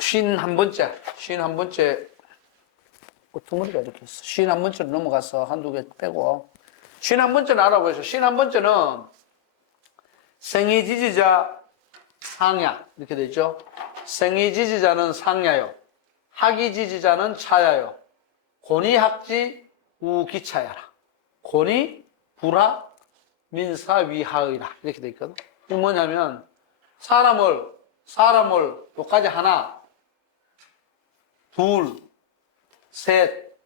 쉰한 번째, 둥머리가 이렇게 있어. 51번째로 넘어가서 한두 개 빼고. 51번째는 알아보세요. 51번째는 생이지지자 상야. 이렇게 되죠. 생이지지자는 상야요. 학이지지자는 차야요. 권위학지 우기차야라. 권위, 불하, 민사, 위하의라. 이렇게 돼 있거든. 이게 뭐냐면, 사람을 여기까지 하나, 둘, 셋,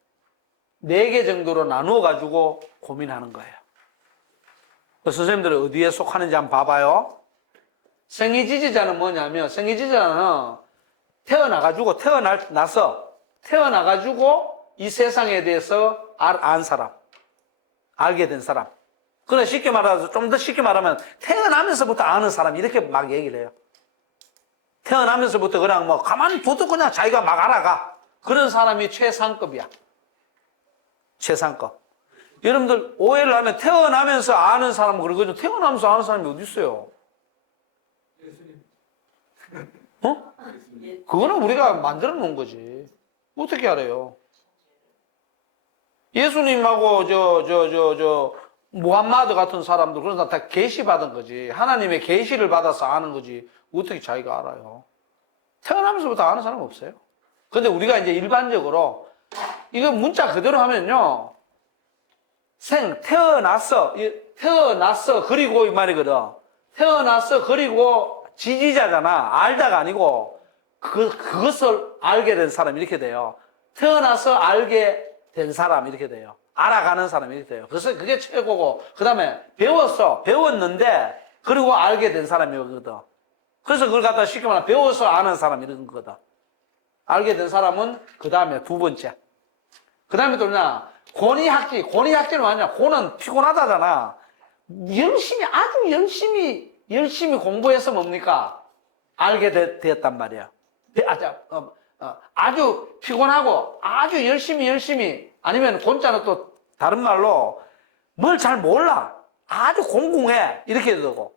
네 개 정도로 나누어 가지고 고민하는 거예요. 선생님들은 어디에 속하는지 한번 봐봐요. 생이지지자는 뭐냐면, 생이지지자는 태어나가지고 이 세상에 대해서 안 사람, 알게 된 사람. 그래, 쉽게 말해서, 좀 더 쉽게 말하면, 태어나면서부터 아는 사람, 이렇게 막 얘기를 해요. 태어나면서부터 그냥 뭐 가만히 둬도 그냥 자기가 막 알아가. 그런 사람이 최상급이야. 최상급. 여러분들 오해를 하면 태어나면서 아는 사람은 그러거든요. 태어나면서 아는 사람이 어디 있어요? 어? 그거는 우리가 만들어 놓은 거지. 어떻게 알아요? 예수님하고 무함마드 같은 사람들 그런 사람 다 계시 받은 거지. 하나님의 계시를 받아서 아는 거지. 어떻게 자기가 알아요? 태어나면서부터 아는 사람 없어요. 근데 우리가 이제 일반적으로 이거 문자 그대로 하면요. 태어났어 그리고 이 말이거든. 태어났어 그리고 지지자잖아. 알다가 아니고 그것을 알게 된 사람 이렇게 돼요. 태어나서 알게 된 사람 이렇게 돼요. 알아가는 사람 이렇게 돼요. 그래서 그게 최고고, 그 다음에 배웠는데 그리고 알게 된 사람이거든. 그래서 그걸 갖다 쉽게 말하면 배워서 아는 사람 이런 거다. 알게 된 사람은 그 다음에 두 번째. 그 다음에 또 뭐냐, 권위학지는 뭐냐, 권은 피곤하다잖아. 아주 열심히 공부해서 뭡니까? 알게 되었단 말이야. 아주 피곤하고 아주 열심히 아니면 권자는 또 다른 말로 뭘 잘 몰라. 아주 공공해. 이렇게 되고.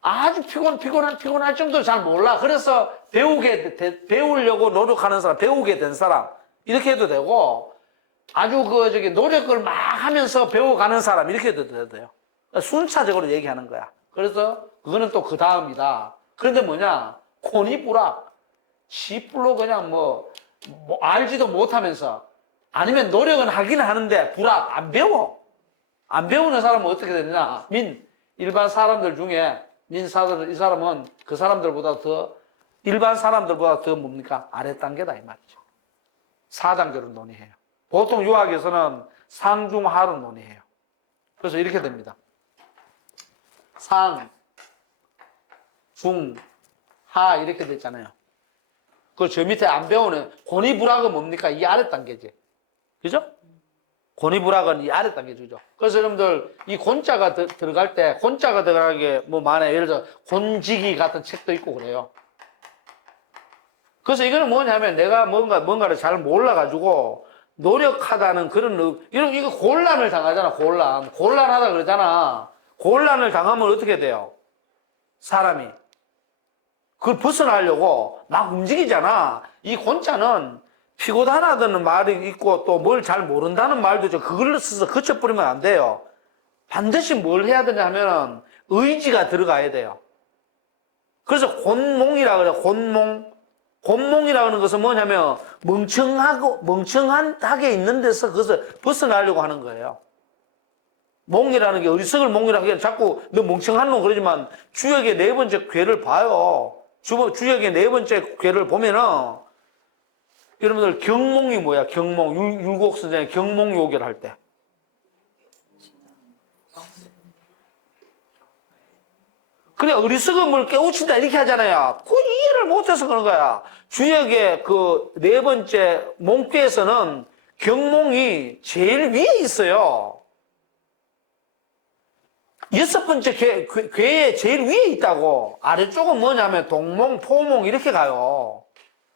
아주 피곤할 정도로 잘 몰라. 그래서 배우려고 노력하는 사람, 배우게 된 사람. 이렇게 해도 되고, 아주 노력을 막 하면서 배워가는 사람. 이렇게 해도 돼요. 순차적으로 얘기하는 거야. 그래서 그거는 또 그 다음이다. 그런데 뭐냐? 콘이뿌락. 시뿔로 그냥 알지도 못하면서, 아니면 노력은 하긴 하는데, 불악. 안 배워. 안 배우는 사람은 어떻게 되느냐? 일반 사람들 중에, 이 사람은 그 사람들보다 일반 사람들보다 더 뭡니까? 아래 단계다, 이 말이죠. 4단계로 논의해요. 보통 유학에서는 상중하로 논의해요. 그래서 이렇게 됩니다. 상, 중, 하, 이렇게 됐잖아요. 저 밑에 안 배우는 권위불학은 뭡니까? 이 아래 단계지. 그죠? 권위불학은 이 아래 단계죠. 그래서 여러분들, 이 권자가 들어갈 때, 권자가 들어가게 많아요. 예를 들어, 권지기 같은 책도 있고 그래요. 그래서 이거는 뭐냐면 내가 뭔가를 잘 몰라가지고 노력하다는 그런, 이거 곤란을 당하잖아, 곤란하다 그러잖아. 곤란을 당하면 어떻게 돼요? 사람이. 그걸 벗어나려고 막 움직이잖아. 이 권자는 피곤하다는 말이 있고 또 뭘 잘 모른다는 말도 있죠. 그걸로 써서 그쳐버리면 안 돼요. 반드시 뭘 해야 되냐 하면은 의지가 들어가야 돼요. 그래서 곤몽이라 그래요. 곤몽이라고 하는 것은 뭐냐면 멍청하게 있는 데서 그것을 벗어나려고 하는 거예요. 몽이라는 게 어리석을 몽이라고 하기엔 자꾸 너 멍청한 놈 그러지만 주역의 네 번째 괴를 봐요. 주역의 네 번째 괴를 보면은 여러분들 경몽이 뭐야? 경몽. 율곡 선생의 경몽 요결할 때. 그래, 어리석음을 깨우친다 이렇게 하잖아요. 그 이해를 못해서 그런 거야. 주역의 그 네 번째 몽괴에서는 경몽이 제일 위에 있어요. 여섯 번째 괴의 제일 위에 있다고. 아래쪽은 뭐냐면 동몽, 포몽 이렇게 가요.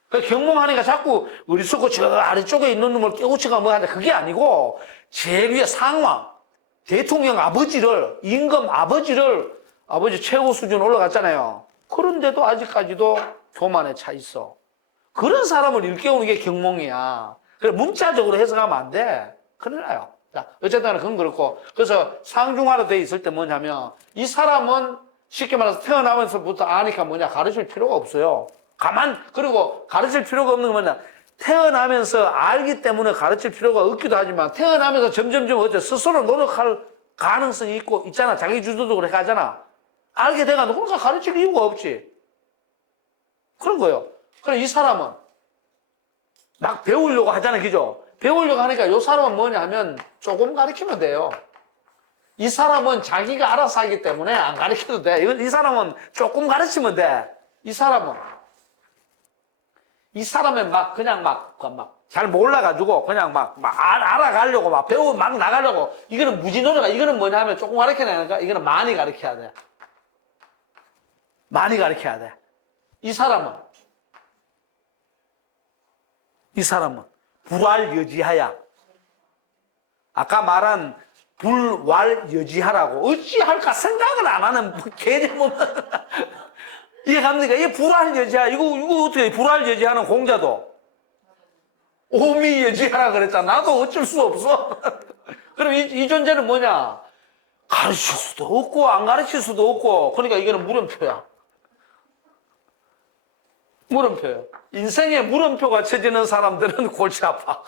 그 경몽하니까 자꾸 어리석고 저 아래쪽에 있는 놈을 깨우치가 뭐 하는데 그게 아니고 제일 위에 상왕, 대통령 아버지를, 임금 아버지를 아버지 최고 수준 올라갔잖아요. 그런데도 아직까지도 교만에 차 있어. 그런 사람을 일깨우는 게 경몽이야. 그래, 문자적으로 해석하면 안 돼. 큰일 나요. 자, 어쨌든 그건 그렇고. 그래서 상중하로 돼 있을 때 뭐냐면, 이 사람은 쉽게 말해서 태어나면서부터 아니까 뭐냐, 가르칠 필요가 없어요. 그리고 가르칠 필요가 없는 건 뭐냐, 태어나면서 알기 때문에 가르칠 필요가 없기도 하지만, 태어나면서 점점점 어째 스스로 노력할 가능성이 있잖아. 자기 주도적으로 가잖아. 알게 돼가지고, 그러니까 가르칠 이유가 없지. 그런 거예요. 그래, 이 사람은 막 배우려고 하잖아요. 그죠? 배우려고 하니까 이 사람은 뭐냐 하면 조금 가르치면 돼요. 이 사람은 자기가 알아서 하기 때문에 안 가르쳐도 돼. 이 사람은 조금 가르치면 돼. 이 사람은 잘 몰라가지고 그냥 알아가려고 막 나가려고. 이거는 무지노력이야. 이거는 뭐냐 하면 조금 가르쳐야 되니까 이거는 많이 가르쳐야 돼. 많이 가르쳐야 돼. 이 사람은 불활여지하야. 아까 말한 불활여지하라고. 어찌할까 생각을 안 하는 개념은 이해갑니까? 이게 불활여지하. 이거 어떻게 불활여지하는 공자도 오미여지하라 그랬잖아. 나도 어쩔 수 없어. 그럼 이 존재는 뭐냐? 가르칠 수도 없고 안 가르칠 수도 없고. 그러니까 이거는 물음표야. 물음표예요. 인생에 물음표가 쳐지는 사람들은 골치 아파.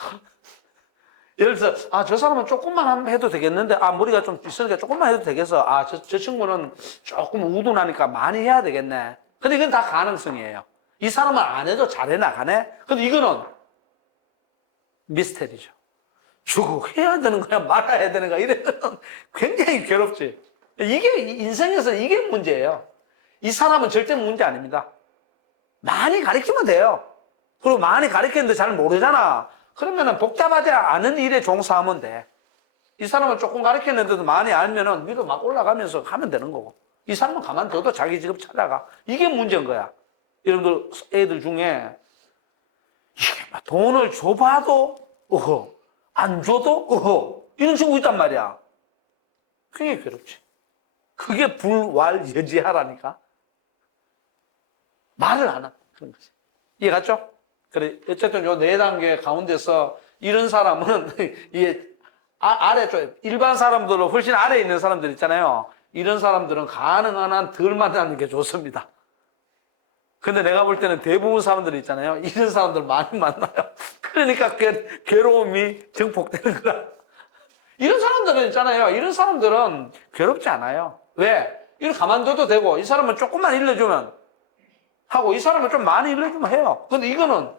예를 들어서, 저 사람은 조금만 해도 되겠는데, 머리가 좀 있으니까 조금만 해도 되겠어. 저 친구는 조금 우둔하니까 많이 해야 되겠네. 근데 이건 다 가능성이에요. 이 사람은 안 해도 잘해 나가네? 근데 이거는 미스테리죠. 주고 해야 되는 거야, 말아야 되는 거야, 이래서는 굉장히 괴롭지. 인생에서 이게 문제예요. 이 사람은 절대 문제 아닙니다. 많이 가르치면 돼요. 그리고 많이 가르치는데 잘 모르잖아. 그러면은 복잡하지 않은 일에 종사하면 돼. 이 사람은 조금 가르쳤는데도 많이 알면은 위로 막 올라가면서 하면 되는 거고. 이 사람은 가만둬도 자기 직업 찾아가. 이게 문제인 거야. 여러분들 애들 중에 이게 막 돈을 줘봐도 안 줘도 이런 친구 있단 말이야. 굉장히 괴롭지. 그게 불활여지하라니까. 말을 안 하는 그런 거지. 이해갔죠? 그래, 어쨌든 요 네 단계 가운데서 이런 사람은, 이게 아래쪽에, 일반 사람들로 훨씬 아래에 있는 사람들 있잖아요. 이런 사람들은 가능한 한 덜 만나는 게 좋습니다. 근데 내가 볼 때는 대부분 사람들 있잖아요. 이런 사람들 많이 만나요. 그러니까 괴로움이 증폭되는 거야. 이런 사람들은 있잖아요. 이런 사람들은 괴롭지 않아요. 왜? 이걸 가만둬도 되고, 이 사람은 조금만 일러주면 하고, 이 사람은 좀 많이 일러주면 해요. 근데 이거는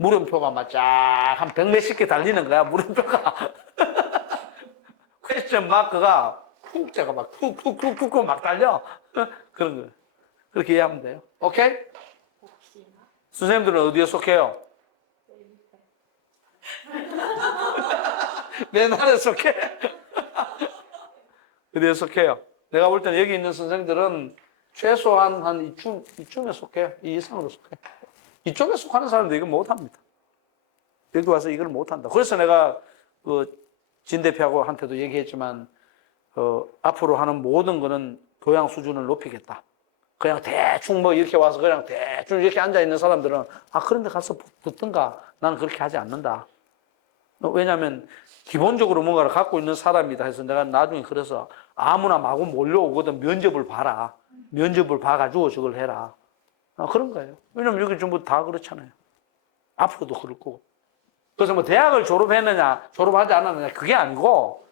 물음표가 막 쫙 한 100몇십 개 달리는 거야, 물음표가. 퀘스천 마크가 훅자가 막 쿡쿡쿡쿡 막 달려. 그런 거예요. 그렇게 이해하면 돼요. 오케이? 선생님들은 어디에 속해요? 맨 아래 속해. 어디에 속해요? 내가 볼 때는 여기 있는 선생님들은 최소한 한 이쯤에 속해요. 이 이상으로 속해요. 이쪽에 속하는 사람들 이거 못합니다. 여기 와서 이걸 못한다. 그래서 내가 진 대표한테도 얘기했지만 앞으로 하는 모든 거는 교양 수준을 높이겠다. 그냥 대충 이렇게 와서 그냥 대충 이렇게 앉아있는 사람들은 그런 데 가서 붙든가. 나는 그렇게 하지 않는다. 왜냐하면 기본적으로 뭔가를 갖고 있는 사람이다 해서 내가 나중에 그래서 아무나 마구 몰려오거든. 면접을 봐라. 면접을 봐가지고 저걸 해라. 그런 거예요. 왜냐면 여기 전부 다 그렇잖아요. 앞으로도 그럴 거고. 그래서 대학을 졸업했느냐, 졸업하지 않았느냐, 그게 아니고,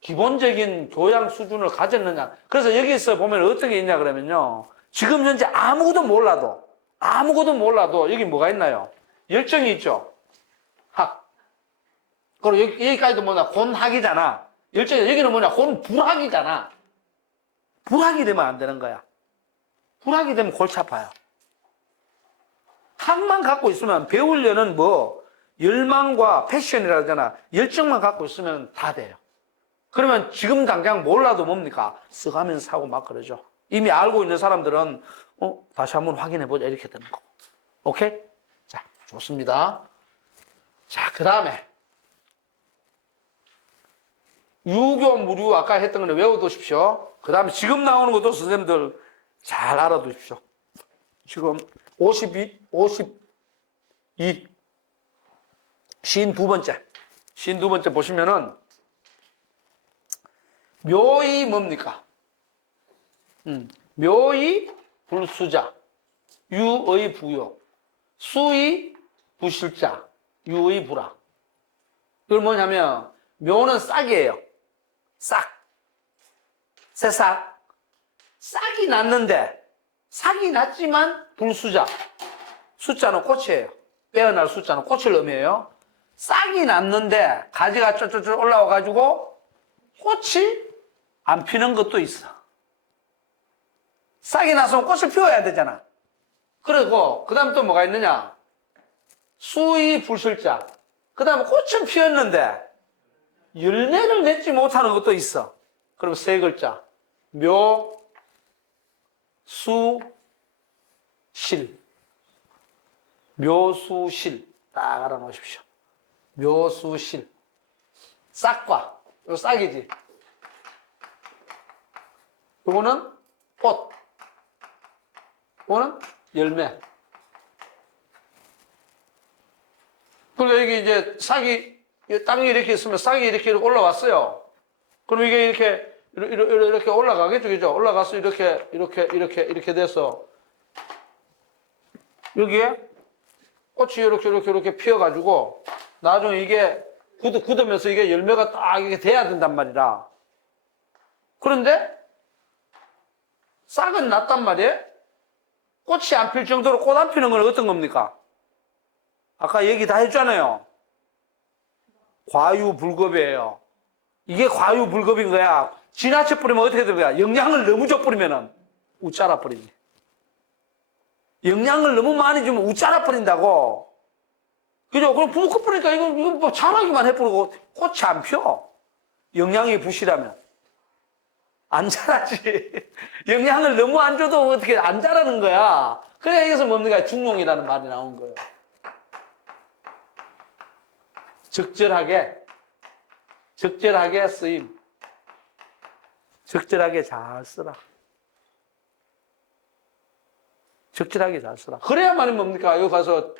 기본적인 교양 수준을 가졌느냐. 그래서 여기서 보면 어떤 게 있냐 그러면요. 지금 현재 아무것도 몰라도 여기 뭐가 있나요? 열정이 있죠. 학. 그리고 여기까지도 뭐냐? 혼학이잖아. 열정이, 여기는 뭐냐? 혼불학이잖아. 불학이 되면 안 되는 거야. 불학이 되면 골치 아파요. 학만 갖고 있으면 배우려는 뭐 열망과 패션이라 하잖아. 열정만 갖고 있으면 다 돼요. 그러면 지금 당장 몰라도 뭡니까? 쓱 하면서 사고 막 그러죠. 이미 알고 있는 사람들은 다시 한번 확인해보자 이렇게 되는 거고. 오케이? 자, 좋습니다. 자, 그 다음에 유교, 무료 아까 했던 거는 외워두십시오. 그 다음에 지금 나오는 것도 선생님들 잘 알아두십시오. 지금 52, 52번째 보시면은 묘의 뭡니까? 묘의 불수자, 유의 부요, 수의 부실자, 유의 불화. 이걸 뭐냐면 묘는 싹이에요. 싹. 새싹. 싹이 났는데 싹이 났지만 불수자. 숫자는 꽃이에요. 빼어날 숫자는 꽃을 의미해요. 싹이 났는데 가지가 쫄쫄쫄 올라와가지고 꽃이 안 피는 것도 있어. 싹이 나서 꽃을 피워야 되잖아. 그리고 그 다음 또 뭐가 있느냐? 수의 불실자. 그 다음에 꽃은 피었는데 열매를 맺지 못하는 것도 있어. 그럼 세 글자. 묘, 수, 실. 묘수실. 딱 알아놓으십시오. 묘수실. 싹과, 이거 싹이지. 이거는 꽃. 이거는 열매. 그리고 여기 이제 싹이, 땅이 이렇게 있으면 싹이 이렇게 올라왔어요. 그럼 이게 이렇게 올라가겠죠, 그죠? 올라가서 이렇게 돼서 여기에 꽃이 이렇게 피어가지고 나중에 이게 굳으면서 이게 열매가 딱 이게 돼야 된단 말이라. 그런데 싹은 났단 말이에요. 꽃이 안 필 정도로 꽃 안 피는 건 어떤 겁니까? 아까 얘기 다 했잖아요. 과유불급이에요. 이게 과유불급인 거야. 지나쳐 뿌리면 어떻게 되는 거야? 영양을 너무 줘 뿌리면은 우짜라 뿌리지. 영양을 너무 많이 주면 우짜라 뿌린다고. 그죠? 그럼 붓고 뿌리니까 이거 뭐 자라기만 해뿌리고 꽃이 안 펴. 영양이 부실하면. 안 자라지. 영양을 너무 안 줘도 어떻게 안 자라는 거야. 그래, 여기서 뭡니까? 중용이라는 말이 나온 거예요. 적절하게 쓰임. 적절하게 잘 쓰라. 적절하게 잘 쓰라. 그래야만이 뭡니까? 여기 가서,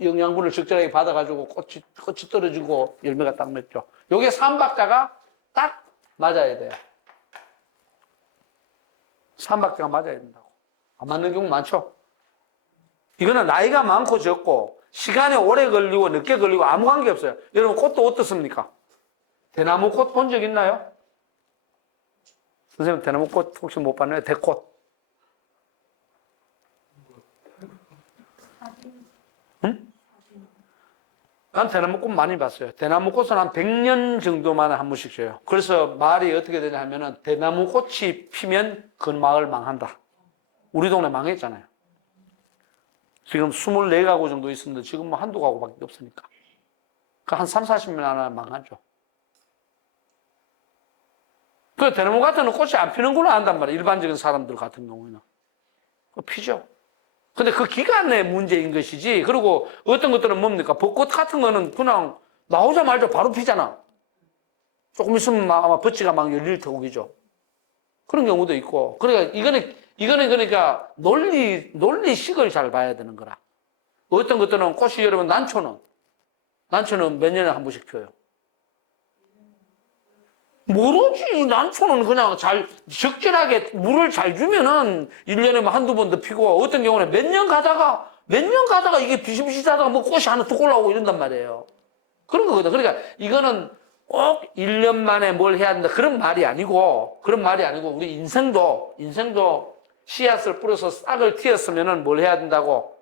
영양분을 적절하게 받아가지고 꽃이 떨어지고 열매가 딱 맺죠. 요게 3박자가 딱 맞아야 돼요. 3박자가 맞아야 된다고. 안 맞는 경우 많죠? 이거는 나이가 많고 적고, 시간이 오래 걸리고 늦게 걸리고 아무 관계 없어요. 여러분, 꽃도 어떻습니까? 대나무 꽃 본 적 있나요? 선생님, 대나무 꽃 혹시 못 봤나요? 대꽃. 응? 난 대나무 꽃 많이 봤어요. 대나무 꽃은 한 100년 정도만 한 번씩 줘요. 그래서 말이 어떻게 되냐 하면은 대나무 꽃이 피면 그 마을 망한다. 우리 동네 망했잖아요. 지금 24가구 정도 있었는데 지금 뭐 한두 가구밖에 없으니까. 한 3, 40년 안에 망하죠. 그 대나무 같은 건 꽃이 안 피는 걸로 안단 말이에요. 일반적인 사람들 같은 경우에는. 피죠. 근데 그 기간의 문제인 것이지. 그리고 어떤 것들은 뭡니까? 벚꽃 같은 거는 그냥 나오자마자 바로 피잖아. 조금 있으면 아마 버치가 막 열릴 테고기죠. 그런 경우도 있고. 그러니까 이거는 그러니까 논리식을 잘 봐야 되는 거라. 어떤 것들은 꽃이 여러분 난초는 몇 년에 한 번씩 펴요. 모르지. 난초는 그냥 적절하게 물을 잘 주면은 1년에 뭐 한두 번 더 피고, 어떤 경우는 몇 년 가다가 이게 비실비실하다가 뭐 꽃이 하나 툭 올라오고 이런단 말이에요. 그런 거거든. 그러니까 이거는 꼭 1년 만에 뭘 해야 된다. 그런 말이 아니고, 우리 인생도 씨앗을 뿌려서 싹을 틔었으면은 뭘 해야 된다고?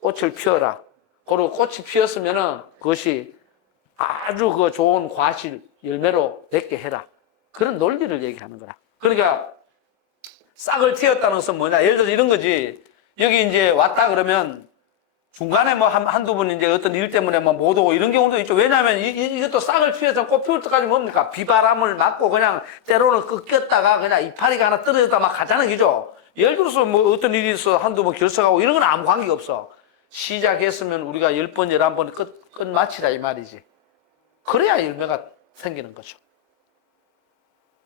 꽃을 피워라. 그리고 꽃이 피었으면은 그것이 아주 그 좋은 과실, 열매로 맺게 해라. 그런 논리를 얘기하는 거라. 그러니까 싹을 틔웠다는 것은 뭐냐? 예를 들어서 이런 거지. 여기 이제 왔다 그러면 중간에 뭐 한두 번 이제 어떤 일 때문에 뭐 못 오고 이런 경우도 있죠. 왜냐하면 이것도 싹을 틔워서 꽃 피울 때까지 뭡니까? 비바람을 맞고 그냥 때로는 꺾였다가 그냥 이파리가 하나 떨어졌다 막 가자는 거죠. 예를 들어서 뭐 어떤 일이 있어 한두 번 결석하고 이런 건 아무 관계가 없어. 시작했으면 우리가 10번, 11번 끝 마치라 이 말이지. 그래야 열매가 생기는 거죠.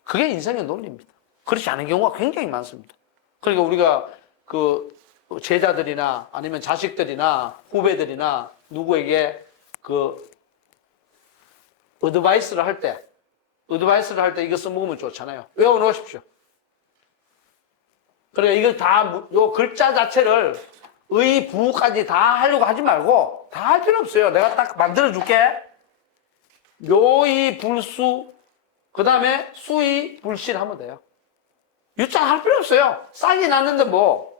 그게 인생의 논리입니다. 그렇지 않은 경우가 굉장히 많습니다. 그러니까 우리가 그 제자들이나 아니면 자식들이나 후배들이나 누구에게 그 어드바이스를 할 때 이거 써먹으면 좋잖아요. 외워 놓으십시오. 그러니까 이걸 다, 요 글자 자체를 의, 부까지 다 하려고 하지 말고 다 할 필요 없어요. 내가 딱 만들어 줄게. 묘의, 불수, 그 다음에 수의, 불실 하면 돼요. 유자 할 필요 없어요. 싹이 났는데 뭐.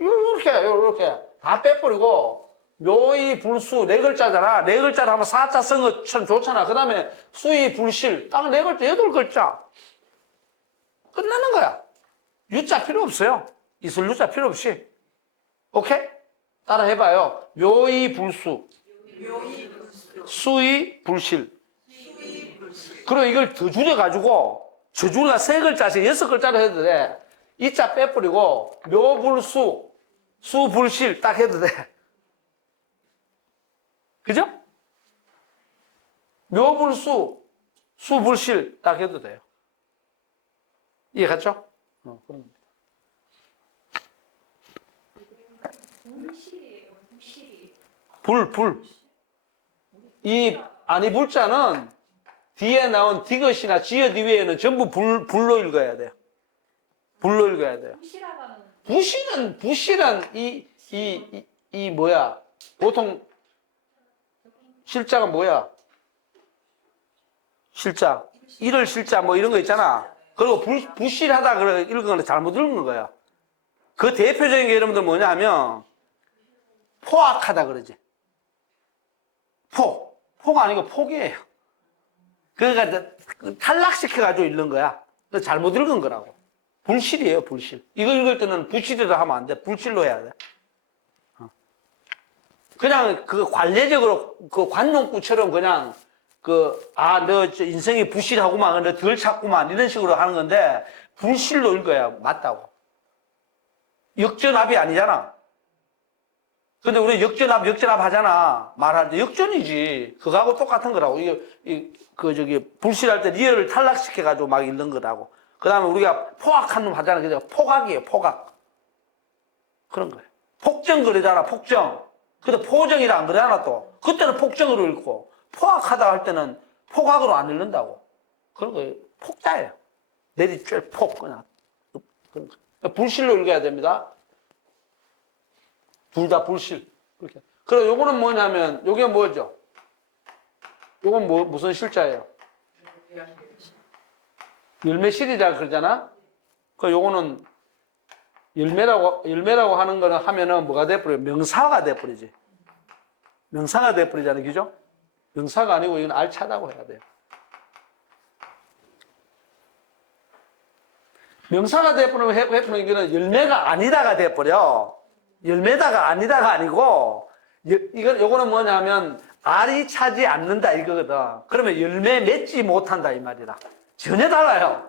요렇게 다 빼버리고 묘의, 불수 네 글자잖아. 네 글자를 하면 사자 쓴 거 참 좋잖아. 그 다음에 수의, 불실 딱 네 글자, 8글자. 끝나는 거야. 유자 필요 없어요. 이슬 유자 필요 없이. 오케이? 따라 해봐요. 묘의, 불수. 수의, 불실. 그리고 이걸 더 줄여가지고 저주가 3글자씩 6글자로 해도 돼. 이자 빼버리고 묘불수, 수불실 딱 해도 돼. 그죠? 묘불수, 수불실 딱 해도 돼요. 이해갔죠? 그런 겁니다. 불. 이 아니불자는 뒤에 나온 디귿이나 지읒 이외에는 전부 불로 읽어야 돼요. 불로 읽어야 돼요. 부실은 이 뭐야? 보통 실자가 뭐야? 실자. 일을 실자 뭐 이런 거 있잖아. 그리고 부실하다 그래 읽은 건 잘못 읽은 거야. 그 대표적인 게 여러분들 뭐냐 하면 포악하다 그러지. 포가 아니고 포기예요. 그러니까 탈락시켜가지고 읽는 거야. 잘못 읽은 거라고. 불실이에요, 불실. 이거 읽을 때는 부실이라 하면 안 돼. 불실로 해야 돼. 그냥 그 관례적으로 그 관용구처럼 그냥 너 인생이 부실하구만, 너 덜 찾구만 이런 식으로 하는 건데 불실로 읽어야 맞다고. 역전압이 아니잖아. 근데 우리 역전압 하잖아. 말할 때 역전이지. 그거하고 똑같은 거라고. 불실할 때 리얼을 탈락시켜가지고 막 읽는 거라고. 그 다음에 우리가 포악한 놈 하잖아. 그래서 포각이에요, 포각. 그런 거예요. 폭정 그러잖아, 폭정. 근데 포정이라 안 그러잖아, 또. 그때는 폭정으로 읽고, 포악하다 할 때는 포각으로 안 읽는다고. 그런 거예요. 폭자예요. 내리쬐 폭, 그냥. 그런 거. 불실로 읽어야 됩니다. 둘 다 불실. 그렇게. 그리고 요거는 뭐냐면, 요게 뭐죠? 요건 무슨 실자예요? 열매실이라 그러잖아? 요거는 열매라고 하는 거는 하면은 뭐가 돼버려요? 명사가 돼버리지. 명사가 돼버리잖아요. 그죠? 명사가 아니고 이건 알차다고 해야 돼요. 명사가 돼버리면 이거는 열매가 아니다가 돼버려. 열매다가 아니다가 아니고, 요거는 뭐냐면, 알이 차지 않는다 이거거든. 그러면 열매 맺지 못한다 이 말이다. 전혀 달라요.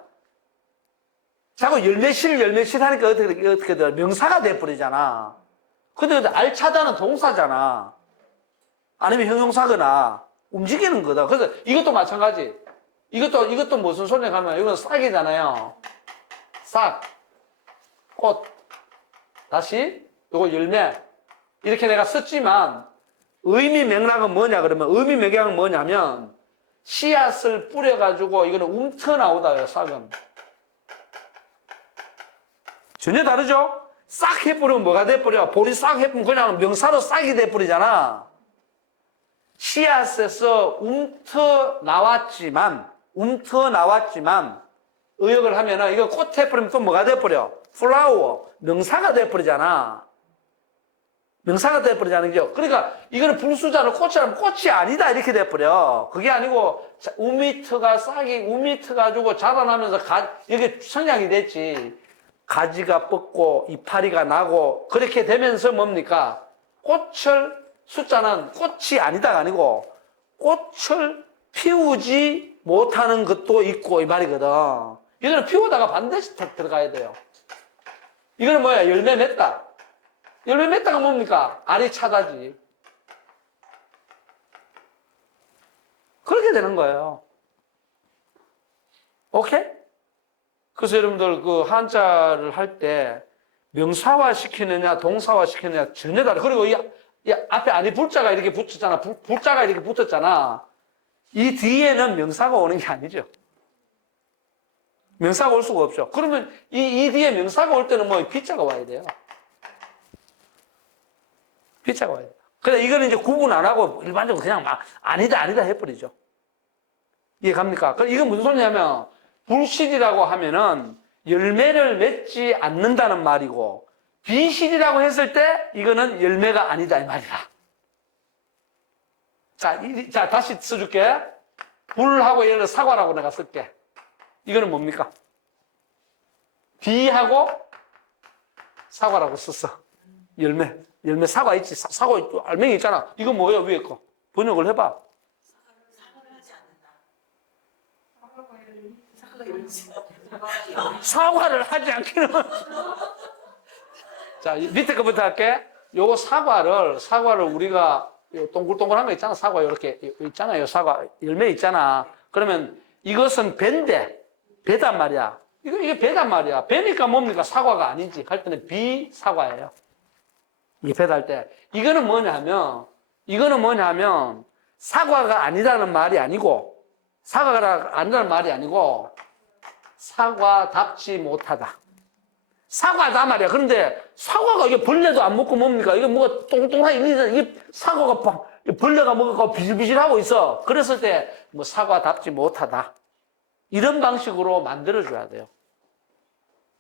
자꾸 열매실 하니까 어떻게 돼? 명사가 돼버리잖아. 근데 알차다는 동사잖아. 아니면 형용사거나 움직이는 거다. 그래서 이것도 마찬가지. 이것도 무슨 소리가 하면 이건 싹이잖아요. 싹, 꽃, 다시 요거 열매. 이렇게 내가 썼지만 의미 맥락은 뭐냐 그러면 의미 맥락은 뭐냐면 씨앗을 뿌려가지고 이거는 움터 나오다요, 싹은. 전혀 다르죠? 싹 해버리면 뭐가 돼버려? 볼이 싹 해버리면 그냥 명사로 싹이 돼버리잖아. 씨앗에서 움터 나왔지만 의역을 하면은 이거 꽃 해버리면 또 뭐가 돼버려? 플라워, 명사가 돼버리잖아. 명사가 돼버리잖아, 그죠? 그러니까 이거는 불수자로 꽃이라면 꽃이 아니다 이렇게 돼버려. 그게 아니고 우미트가 가지고 자라나면서 이게 성장이 됐지. 가지가 뻗고 이파리가 나고 그렇게 되면서 뭡니까? 숫자는 꽃이 아니다가 아니고 꽃을 피우지 못하는 것도 있고 이 말이거든. 이거는 피우다가 반드시 들어가야 돼요. 이거는 뭐야? 열매 맺다. 열매 맺다가 뭡니까? 알이 차다지. 그렇게 되는 거예요. 오케이? 그래서 여러분들 그 한자를 할 때 명사화 시키느냐 동사화 시키느냐 전혀 다르. 그리고 이 앞에 안에 불자가 이렇게 붙었잖아. 불자가 이렇게 붙었잖아. 이 뒤에는 명사가 오는 게 아니죠. 명사가 올 수가 없죠. 그러면 이 뒤에 명사가 올 때는 뭐 비자가 와야 돼요. 비자가 와야 돼요. 그래 이거는 이제 구분 안 하고 일반적으로 그냥 막 아니다 해버리죠. 이해 갑니까? 그럼 이건 무슨 소리냐면 불실이라고 하면은 열매를 맺지 않는다는 말이고 비실이라고 했을 때 이거는 열매가 아니다 이 말이다. 자 다시 써줄게. 불하고 얘를 사과라고 내가 쓸게. 이거는 뭡니까? 비하고 사과라고 썼어. 열매 사과 있지. 사과 알맹이 있잖아. 이거 뭐예요 위에 거? 번역을 해봐. 사과를 하지 않기는. 자, 밑에 거부터 할게. 요거 사과를 우리가 동글동글한 거 있잖아. 사과 이렇게 있잖아요. 사과 열매 있잖아. 그러면 이것은 배단 말이야. 이게 배단 말이야. 배니까 뭡니까? 사과가 아니지. 할 때는 비사과예요. 이게 배달 때. 이거는 뭐냐면 사과가 아니라는 말이 아니고 사과답지 못하다. 사과다 말이야. 그런데 사과가 이게 벌레도 안 먹고 뭡니까? 이게 뭐가 똥똥하게 이게 사과가 벌레가 먹고 비실비실하고 있어. 그랬을 때 뭐 사과답지 못하다. 이런 방식으로 만들어줘야 돼요.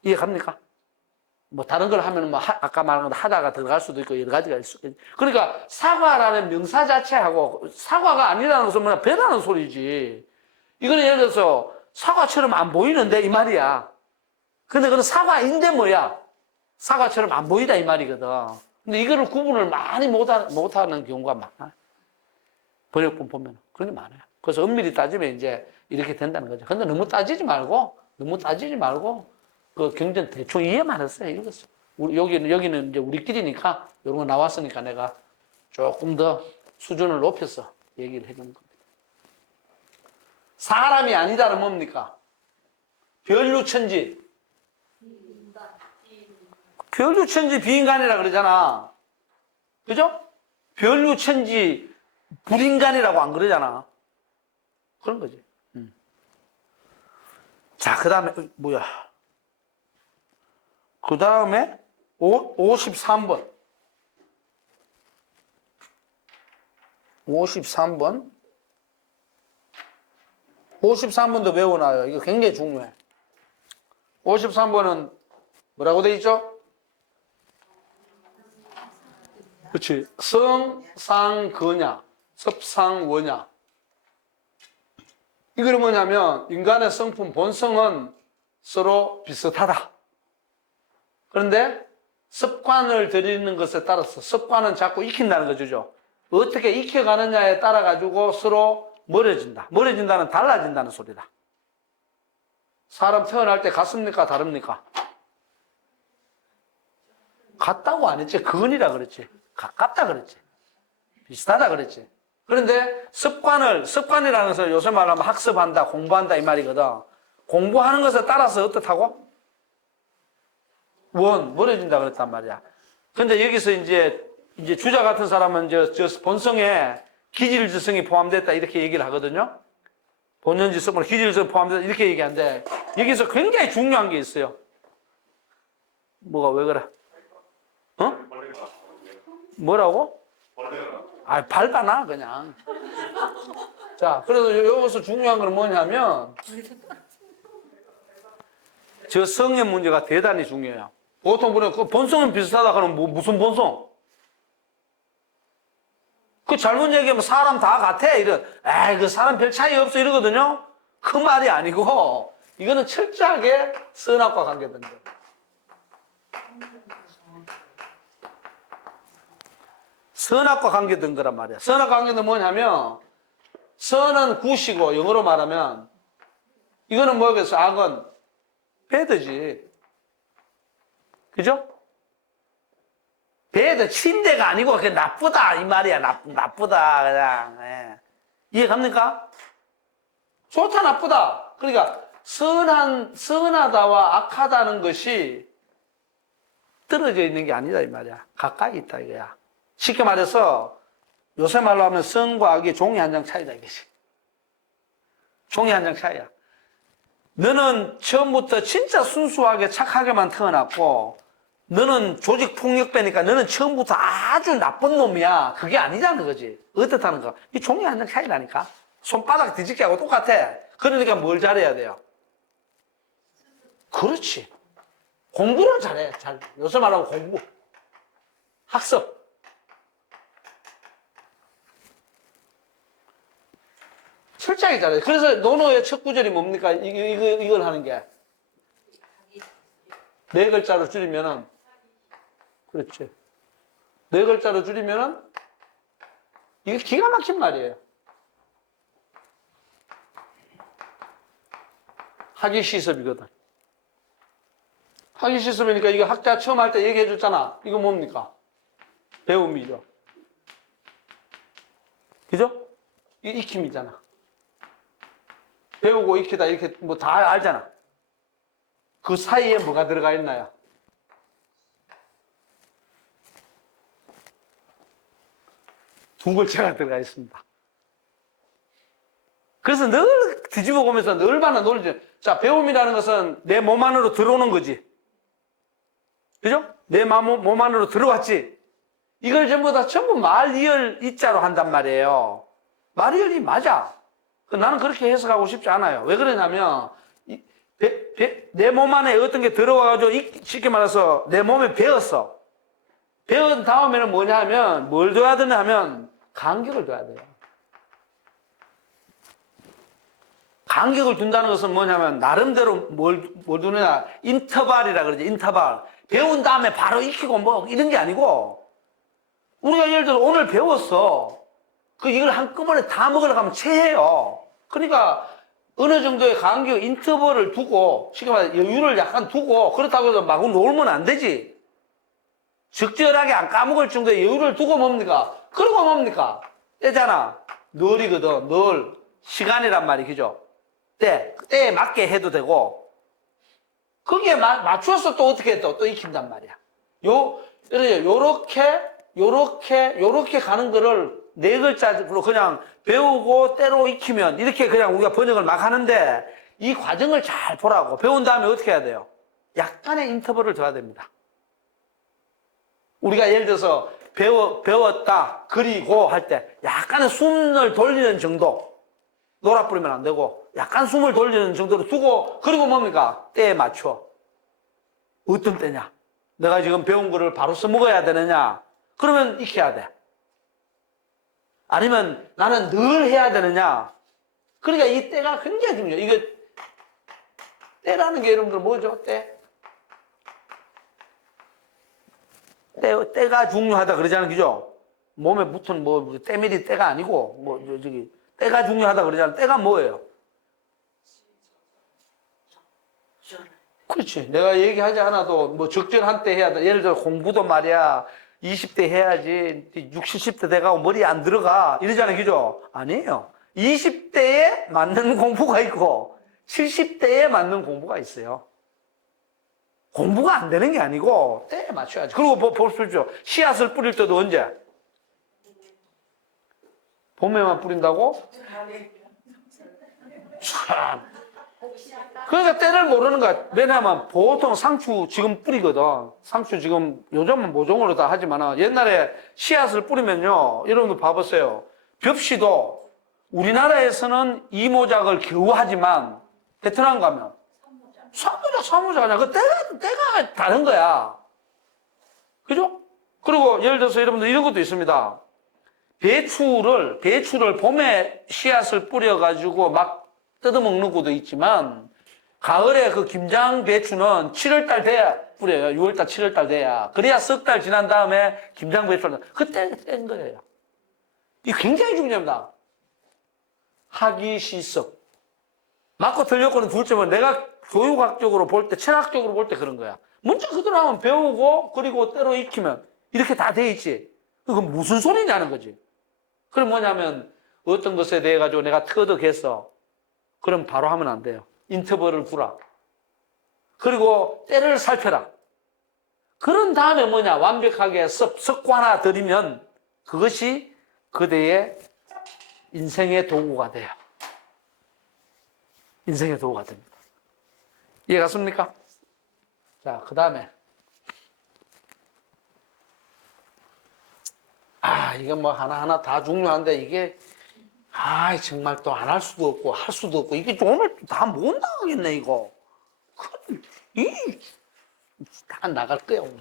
이해 갑니까? 뭐 다른 걸 하면 뭐 아까 말한 거 하다가 들어갈 수도 있고 여러 가지가 있을 수 있고. 그러니까 사과라는 명사 자체하고 사과가 아니라는 것은 뭐냐 배라는 소리지. 이거는 예를 들어서 사과처럼 안 보이는데 이 말이야. 근데 그건 사과인데 뭐야? 사과처럼 안 보이다 이 말이거든. 근데 이거를 구분을 많이 못하는 경우가 많아. 번역본 보면 그런 게 많아요. 그래서 엄밀히 따지면 이제 이렇게 된다는 거죠. 근데 너무 따지지 말고 그 경전 대충 이해만 했어요. 이거죠. 여기는 이제 우리끼리니까 이런 거 나왔으니까 내가 조금 더 수준을 높여서 얘기를 해주는 겁니다. 사람이 아니다는 뭡니까? 변류천지. 변류천지 비인간이라 그러잖아. 그죠? 변류천지 불인간이라고 안 그러잖아. 그런 거지. 자, 그 다음에, 뭐야. 그 다음에 53번. 53번. 53번도 외워놔요. 이거 굉장히 중요해. 53번은 뭐라고 돼 있죠? 그렇지. 성상거냐, 섭상워냐. 이거는 뭐냐면 인간의 성품, 본성은 서로 비슷하다. 그런데 습관을 들이는 것에 따라서 습관은 자꾸 익힌다는 거죠. 어떻게 익혀가느냐에 따라 가지고 서로 멀어진다. 멀어진다는 달라진다는 소리다. 사람 태어날 때 같습니까? 다릅니까? 같다고 안 했지. 근이라 그랬지. 가깝다 그랬지. 비슷하다 그랬지. 그런데 습관이라는 것을 요새 말하면 학습한다, 공부한다 이 말이거든. 공부하는 것에 따라서 어떻다고? 멀어진다 그랬단 말이야. 근데 여기서 이제 주자 같은 사람은 저 본성에 기질지성이 포함됐다 이렇게 얘기를 하거든요. 본연지성으로 기질지성이 포함됐다 이렇게 얘기하는데 여기서 굉장히 중요한 게 있어요. 뭐가 왜 그래? 어? 뭐라고? 아, 밟아놔, 그냥. 자, 그래서 여기서 중요한 건 뭐냐면, 저 성의 문제가 대단히 중요해요. 보통 보면 그 본성은 비슷하다 그러면 무슨 본성? 그 잘못 얘기하면 사람 다 같아. 에이, 그 사람 별 차이 없어. 이러거든요. 그 말이 아니고, 이거는 철저하게 선악과 관계된 거예요. 선악과 관계된 거란 말이야. 선악과 관계는 뭐냐면, 선은 굿이고, 영어로 말하면, 이거는 뭐겠어? 악은 배드지. 그죠? 배드, 침대가 아니고, 그게 나쁘다. 이 말이야. 나쁘다. 그냥. 예. 이해 갑니까? 좋다, 나쁘다. 그러니까, 선하다와 악하다는 것이 떨어져 있는 게 아니다. 이 말이야. 가까이 있다. 이거야. 쉽게 말해서, 요새 말로 하면 선과 악이 종이 한 장 차이다. 이것이. 종이 한 장 차이야. 너는 처음부터 진짜 순수하게 착하게만 태어났고, 너는 조직폭력배니까 너는 처음부터 아주 나쁜 놈이야. 그게 아니잖아, 그거지. 어떻다는 거. 이 종이 한 장 차이라니까. 손바닥 뒤집기 하고 똑같아. 그러니까 뭘 잘해야 돼요? 그렇지. 공부를 잘해. 요새 말하면 공부. 학습. 철저하게 잘해. 그래서 논어의 첫 구절이 뭡니까? 이걸 하는 게. 네 글자로 줄이면은, 그렇지. 네 글자로 줄이면은, 이게 기가 막힌 말이에요. 학위 시습이거든. 학위 시습이니까 이거 학자 처음 할 때 얘기해 줬잖아. 이거 뭡니까? 배움이죠. 그죠? 이게 익힘이잖아. 배우고 익히다 이렇게 뭐 다 알잖아. 그 사이에 뭐가 들어가 있나요? 두 글자가 들어가 있습니다. 그래서 늘 뒤집어 보면서 얼마나 놀지. 자, 배움이라는 것은 내 몸 안으로 들어오는 거지. 그죠? 내 몸 안으로 들어왔지. 이걸 전부 다 전부 말이열 이자로 한단 말이에요. 말이열이 맞아. 나는 그렇게 해석하고 싶지 않아요. 왜 그러냐면 내 몸 안에 어떤 게 들어와가지고 쉽게 말해서 내 몸에 배었어. 배운 다음에는 뭐냐 하면 뭘 둬야 되냐 하면 간격을 둬야 돼요. 간격을 둔다는 것은 뭐냐면 나름대로 뭘 두느냐, 인터벌이라 그러지. 인터벌. 배운 다음에 바로 익히고 뭐 이런 게 아니고 우리가 예를 들어 오늘 배웠어. 이걸 한꺼번에 다 먹으러 가면 체해요. 그러니까 어느 정도의 간격, 인터벌을 두고 쉽게 말해 여유를 약간 두고 그렇다고 해서 마구 놀면 안 되지. 적절하게 안 까먹을 정도의 여유를 두고 뭡니까? 그러고 뭡니까? 때잖아. 늘이거든. 늘. 시간이란 말이 그죠? 때에 맞게 해도 되고 거기에 맞춰서 또 어떻게 또 익힌단 말이야. 요렇게 가는 거를 네 글자로 그냥 배우고 때로 익히면 이렇게 그냥 우리가 번역을 막 하는데 이 과정을 잘 보라고. 배운 다음에 어떻게 해야 돼요? 약간의 인터벌을 둬야 됩니다. 우리가 예를 들어서 배웠다, 그리고 할 때 약간의 숨을 돌리는 정도. 놀아 뿌리면 안 되고 약간 숨을 돌리는 정도로 두고 그리고 뭡니까? 때에 맞춰. 어떤 때냐? 내가 지금 배운 거를 바로 써먹어야 되느냐? 그러면 익혀야 돼. 아니면 나는 늘 해야 되느냐? 그러니까 이 때가 굉장히 중요해. 이거 때라는 게 여러분들 뭐죠? 때가 중요하다 그러잖아요. 그죠? 몸에 붙은 때밀이 때가 아니고 때가 중요하다 그러잖아요. 때가 뭐예요? 그렇지. 내가 얘기하지 않아도 적절한 때 해야 돼. 예를 들어 공부도 말이야. 20대 해야지 60, 70대 돼가고 머리에 안 들어가. 이러잖아요. 그죠? 아니에요. 20대에 맞는 공부가 있고 70대에 맞는 공부가 있어요. 공부가 안 되는 게 아니고 때에 맞춰야지. 그리고 보십시오. 씨앗을 뿌릴 때도 언제? 봄에만 뿌린다고? 참. 그러니까 때를 모르는 거야. 왜냐하면 보통 상추 지금 뿌리거든. 상추 지금 요즘은 모종으로 다 하지만 옛날에 씨앗을 뿌리면요. 여러분들 봐보세요. 벽시도 우리나라에서는 이모작을 겨우 하지만 베트남 가면 사모작 아니야. 그 때가 다른 거야. 그죠? 그리고 예를 들어서 여러분들 이런 것도 있습니다. 배추를 봄에 씨앗을 뿌려가지고 막 뜯어먹는 것도 있지만 가을에 그 김장 배추는 7월달 돼야 뿌려요. 6월달, 7월달 돼야. 그래야 석 달 지난 다음에 김장 배추를 그때 뗀 거예요. 이게 굉장히 중요합니다. 학위 시석. 맞고 틀렸고는 둘째면 내가 교육학적으로 볼 때, 철학적으로 볼 때 그런 거야. 먼저 그대로 하면 배우고 그리고 때로 익히면 이렇게 다 돼 있지. 그건 무슨 소리냐는 거지. 그럼 뭐냐면 어떤 것에 대해 가지고 내가 터득했어. 그럼 바로 하면 안 돼요. 인터벌을 두라. 그리고 때를 살펴라. 그런 다음에 뭐냐 완벽하게 습관화 들이면 그것이 그대의 인생의 도구가 돼요. 인생의 도구가 됩니다. 이해 갔습니까? 자, 그 다음에 이건 뭐 하나하나 다 중요한데 이게 정말 또 안 할 수도 없고 할 수도 없고 이게 오늘 다 못 나가겠네 이거. 다 나갈 거야 오늘.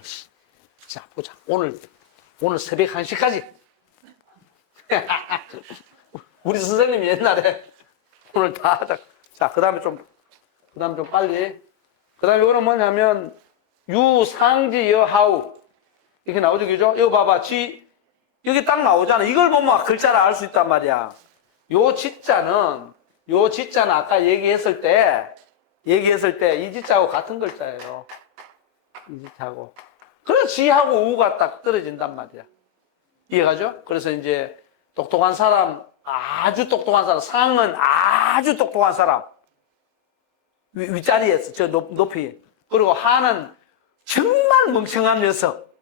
자 보자. 오늘 새벽 1시까지. 우리 선생님이 옛날에 오늘 다 하자. 자 그다음에 좀 빨리. 그다음에 이거는 뭐냐면 유상지 여하우 이렇게 나오죠, 그죠? 이거 봐봐. 여기 딱 나오잖아. 이걸 보면 글자를 알 수 있단 말이야. 요 지자는 아까 얘기했을 때 이 지자하고 같은 글자예요. 이 지자하고. 그래서 지하고 우가 딱 떨어진단 말이야. 이해가죠? 그래서 이제 똑똑한 사람, 아주 똑똑한 사람, 상은 아주 똑똑한 사람. 윗자리에서, 저 높이. 그리고 하는 정말 멍청한 녀석.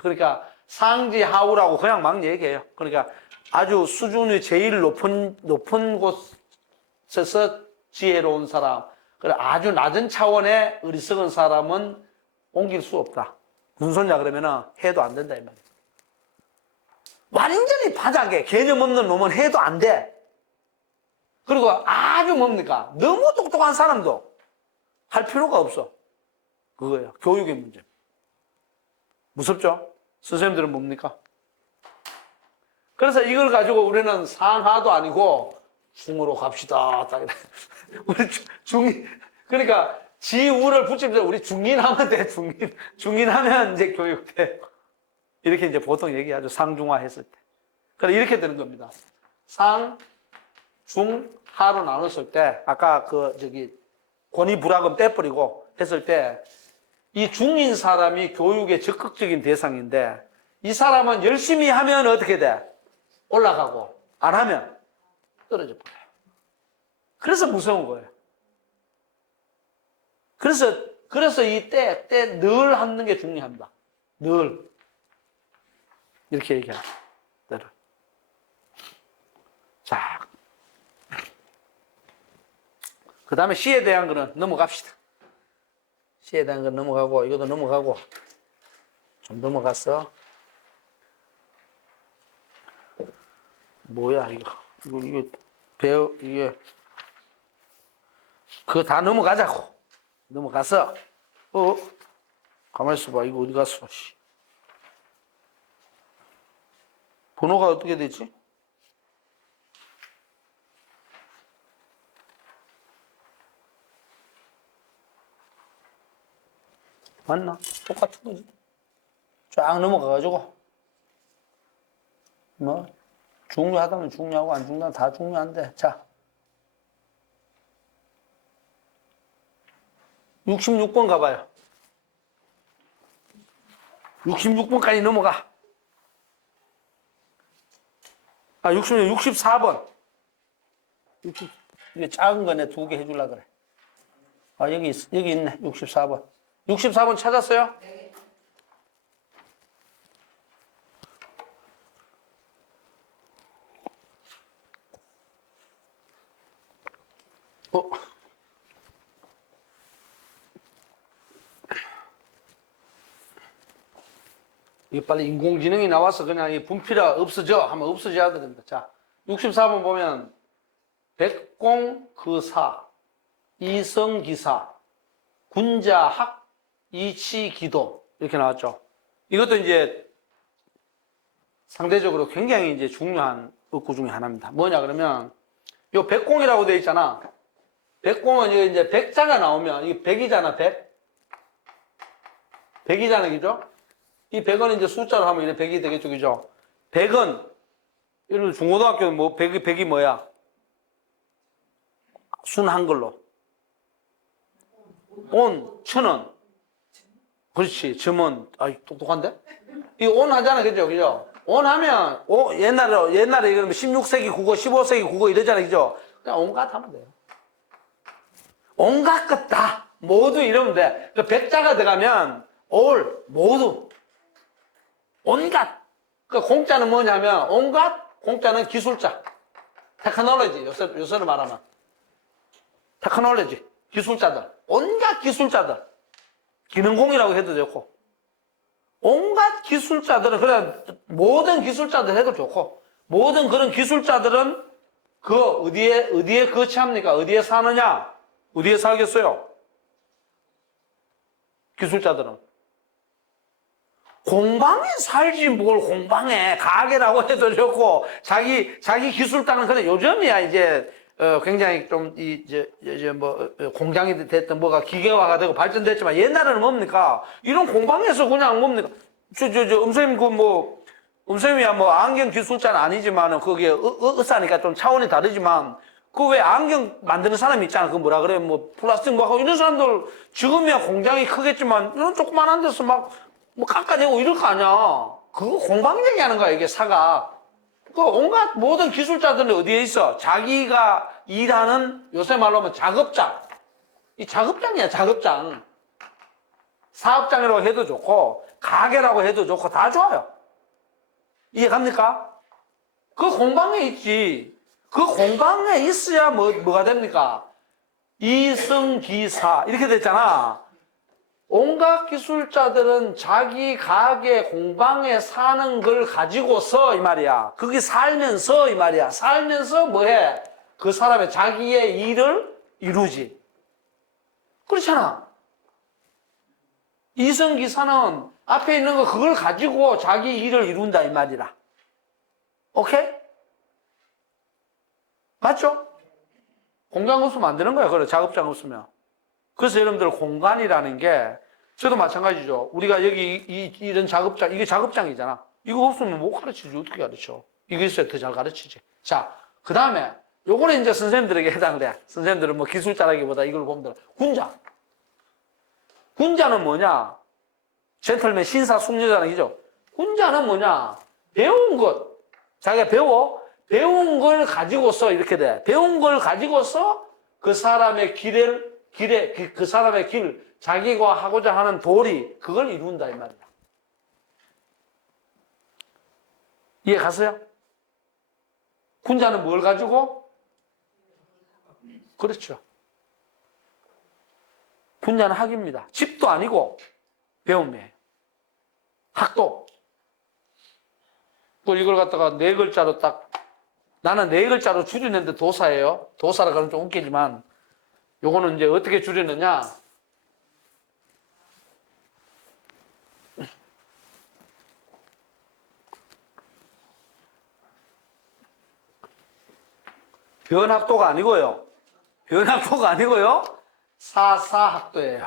그러니까 상지 하우라고 그냥 막 얘기해요. 그러니까 아주 수준이 제일 높은 곳에서 지혜로운 사람, 그리고 아주 낮은 차원의 어리석은 사람은 옮길 수 없다. 무슨 소리냐 그러면은 해도 안 된다 이 말이야. 완전히 바닥에 개념 없는 놈은 해도 안 돼. 그리고 아주 뭡니까? 너무 똑똑한 사람도 할 필요가 없어. 그거예요. 교육의 문제. 무섭죠? 선생님들은 뭡니까? 그래서 이걸 가지고 우리는 상하도 아니고 중으로 갑시다. 딱 이래. 우리 중인, 그러니까 지우를 붙이면서 우리 중인 하면 돼. 중인 하면 이제 교육돼. 이렇게 이제 보통 얘기하죠. 상중하 했을 때. 그래 이렇게 되는 겁니다. 상, 중, 하로 나눴을 때 아까 권위불학은 떼버리고 했을 때 이 중인 사람이 교육의 적극적인 대상인데 이 사람은 열심히 하면 어떻게 돼? 올라가고 안 하면 떨어져 버려요. 그래서 무서운 거예요. 그래서 이 때 늘 하는 게 중요합니다. 늘 이렇게 얘기하죠. 때를. 자, 그 다음에 시에 대한 거는 넘어갑시다. 시에 대한 건 넘어가고 이것도 넘어가고 좀 넘어갔어. 뭐야 이거 이게 그거 다 넘어가자고. 넘어가서 가만히 있어봐. 이거 어디 갔어? 번호가 어떻게 되지? 맞나? 똑같은 거지. 쫙 넘어가가지고 뭐 중요하다면 중요하고 안 중요하면 다 중요한데. 자 66번 가봐요. 66번까지 넘어가. 64번. 이게 작은 거네. 2개 해주려고 그래. 여기 있네. 64번. 64번 찾았어요? 네. 이게 빨리 인공지능이 나와서 그냥 이 분필화 없어져 하면 없어져야 됩니다. 자, 64번 보면 백공그사, 이성기사, 군자학, 이치기도 이렇게 나왔죠. 이것도 이제 상대적으로 굉장히 이제 중요한 어구 중에 하나입니다. 뭐냐 그러면 요 백공이라고 되어 있잖아. 백공은 이제 백자가 나오면 이게 백이잖아. 백이잖아, 그죠? 이 100은 이제 숫자로 하면 이제 100이 되겠죠, 그죠? 100은, 예를 들어 중고등학교는 뭐, 100이 뭐야? 순 한글로. 온, 천원. 그렇지, 점원. 아이, 똑똑한데? 이 온 하잖아, 그죠? 그죠? 온 하면, 옛날에 이러면 16세기 국어, 15세기 국어 이러잖아, 그죠? 그냥 온갖 하면 돼요. 온갖 것 다, 모두 이러면 돼. 그 백자가 들어가면, 올, 모두. 온갖. 그 공자는 뭐냐면, 온갖, 공자는 기술자. 테크놀로지, 요새로 말하면. 테크놀로지, 기술자들. 온갖 기술자들. 기능공이라고 해도 좋고. 온갖 기술자들은, 그래, 모든 기술자들 해도 좋고, 모든 그런 기술자들은 어디에 거치합니까? 어디에 사느냐? 어디에 살겠어요? 기술자들은. 공방에 살지 뭘 공방에 가게라고 해도 좋고 자기 기술단은 그래 요즘이야 이제 굉장히 좀 이제 뭐 공장이 됐든 뭐가 기계화가 되고 발전됐지만 옛날에는 뭡니까 이런 공방에서 그냥 뭡니까 저 음선님 음선님이야 뭐 안경 기술자는 아니지만은 그게 의사니까 좀 차원이 다르지만 그 왜 안경 만드는 사람이 있잖아 그 뭐라 그래 뭐 플라스틱 뭐 하고 이런 사람들 지금이야 공장이 크겠지만 이런 조그만한 데서 막 뭐 깎아내고 이럴 거 아니야. 그거 공방 얘기하는 거야, 이게 사가. 그 온갖 모든 기술자들은 어디에 있어? 자기가 일하는 요새 말로 하면 작업장. 이 작업장이야, 작업장. 사업장이라고 해도 좋고, 가게라고 해도 좋고, 다 좋아요. 이해 갑니까? 그 공방에 있지. 그 공방에 있어야 뭐가 됩니까? 이성기사. 이렇게 됐잖아. 온갖 기술자들은 자기 가게 공방에 사는 걸 가지고서 이 말이야. 거기 살면서 이 말이야. 살면서 뭐해? 그 사람의 자기의 일을 이루지. 그렇잖아. 이성기사는 앞에 있는 거 그걸 가지고 자기 일을 이룬다 이 말이라. 오케이? 맞죠? 공장 없으면 만드는 거야. 그래 작업장 없으면. 그래서 여러분들 공간이라는 게 저도 마찬가지죠. 우리가 여기 이런 작업장, 이게 작업장이잖아. 이거 없으면 못 가르치지. 어떻게 가르쳐? 이거 있어야 더 잘 가르치지. 자, 그 다음에 요거는 이제 선생님들에게 해당을 해. 선생님들은 뭐 기술자라기보다 이걸 보면 돼. 군자. 군자는 뭐냐? 젠틀맨 신사숙녀자는 이죠. 군자는 뭐냐? 배운 것. 자기가 배운 걸 가지고서 이렇게 돼. 배운 걸 가지고서 그 사람의 그 사람의 길, 자기가 하고자 하는 도리, 그걸 이룬다, 이 말이야. 이해 갔어요? 군자는 뭘 가지고? 그렇죠. 군자는 학입니다. 집도 아니고, 배움이에요. 학도. 또 이걸 갖다가 네 글자로 나는 네 글자로 줄이는데 도사예요. 도사라 그러면 좀 웃기지만, 요거는 이제 어떻게 줄이느냐? 변학도가 아니고요. 변학도가 아니고요. 사사학도예요.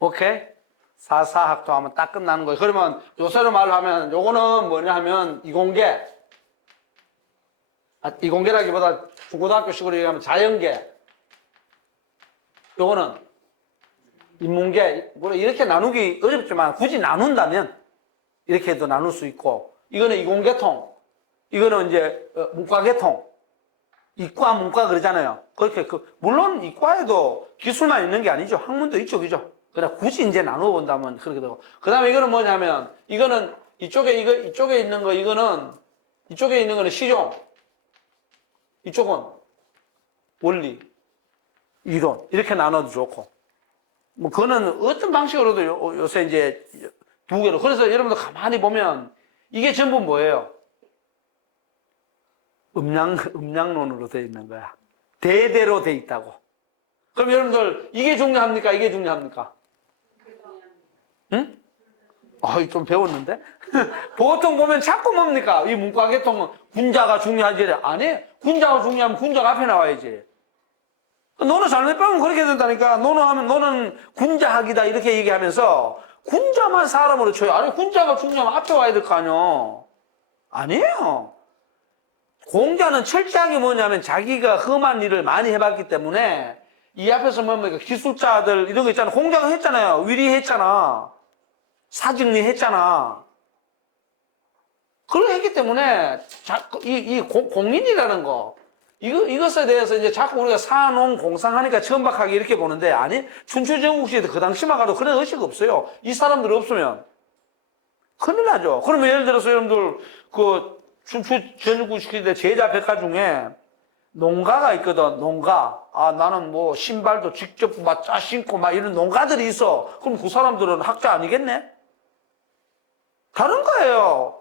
오케이? 사사학도 하면 딱 끝나는 거예요. 그러면 요새로 말로 하면 요거는 뭐냐 하면 이공계. 이공계라기보다 중고등학교식으로 얘기하면 자연계. 요거는 인문계. 물론 이렇게 나누기 어렵지만 굳이 나눈다면 이렇게 도 나눌 수 있고 이거는 이공계통. 이거는 이제 문과계통. 이과, 문과 그러잖아요. 그렇게 물론 이과에도 기술만 있는 게 아니죠. 학문도 있죠, 그죠? 그러나 굳이 이제 나누어 본다면 그렇게 되고. 그 다음에 이거는 뭐냐면 이거는 이쪽에 있는 거 이쪽에 있는 거는 실용. 이쪽은 원리, 이론 이렇게 나눠도 좋고. 뭐 그거는 어떤 방식으로도 요새 이제 두 개로. 그래서 여러분들 가만히 보면 이게 전부 뭐예요? 음양론으로 되어 있는 거야. 대대로 되어 있다고. 그럼 여러분들 이게 중요합니까? 이게 중요합니까? 응? 좀 배웠는데? 보통 보면 자꾸 뭡니까? 이 문과 계통은 군자가 중요하지. 아니, 군자가 중요하면 군자가 앞에 나와야지. 너는 잘못 배우면 그렇게 된다니까. 너는 군자학이다 이렇게 얘기하면서 군자만 사람으로 쳐요. 아니, 군자가 중요하면 앞에 와야 될 거 아니요. 아니에요. 공자는 철저하게 뭐냐면 자기가 험한 일을 많이 해봤기 때문에 이 앞에서 뭡니까? 기술자들 이런 거 있잖아. 공자가 했잖아요. 위리했잖아. 사직리 했잖아. 그걸 했기 때문에 공인이라는 거 이것에 대해서 이제 자꾸 우리가 사농 공상하니까 천박하게 이렇게 보는데 아니 춘추전국시에도 그 당시만 가도 그런 의식 없어요. 이 사람들 없으면 큰일 나죠. 그러면 예를 들어서 여러분들 그 춘추전국시 때 제자 백화 중에 농가가 있거든. 농가. 나는 뭐 신발도 직접 막 짜 신고 막 이런 농가들이 있어. 그럼 그 사람들은 학자 아니겠네? 다른 거예요.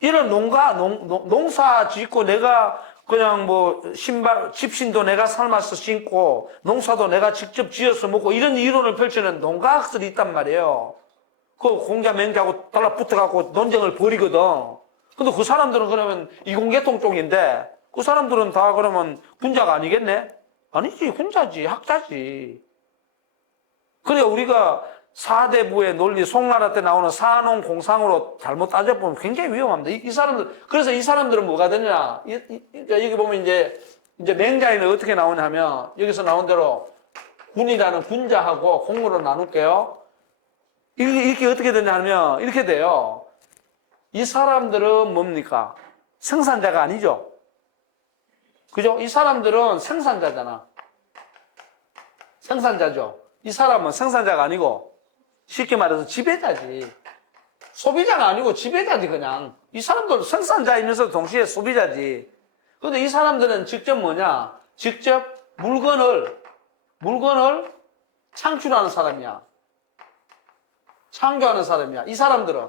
이런 농사 짓고 내가 그냥 뭐 신발, 집신도 내가 삶아서 신고 농사도 내가 직접 지어서 먹고 이런 이론을 펼치는 농가학설이 있단 말이에요. 그 공자 맹자하고 달라붙어갖고 논쟁을 벌이거든. 근데 그 사람들은 그러면 이공계통 쪽인데 그 사람들은 다 그러면 군자가 아니겠네? 아니지, 군자지, 학자지. 그러니까 우리가 사대부의 논리, 송나라 때 나오는 사농 공상으로 잘못 따져보면 굉장히 위험합니다. 이 사람들, 그래서 이 사람들은 뭐가 되냐. 그러니까 여기 보면 이제 맹자에는 어떻게 나오냐면, 여기서 나온 대로 군이라는 군자하고 공으로 나눌게요. 이렇게 어떻게 되냐면, 이렇게 돼요. 이 사람들은 뭡니까? 생산자가 아니죠. 그죠? 이 사람들은 생산자잖아. 생산자죠. 이 사람은 생산자가 아니고, 쉽게 말해서 지배자지. 소비자가 아니고 지배자지, 그냥. 이 사람들 생산자이면서 동시에 소비자지. 근데 이 사람들은 직접 뭐냐? 직접 물건을 창출하는 사람이야. 창조하는 사람이야. 이 사람들은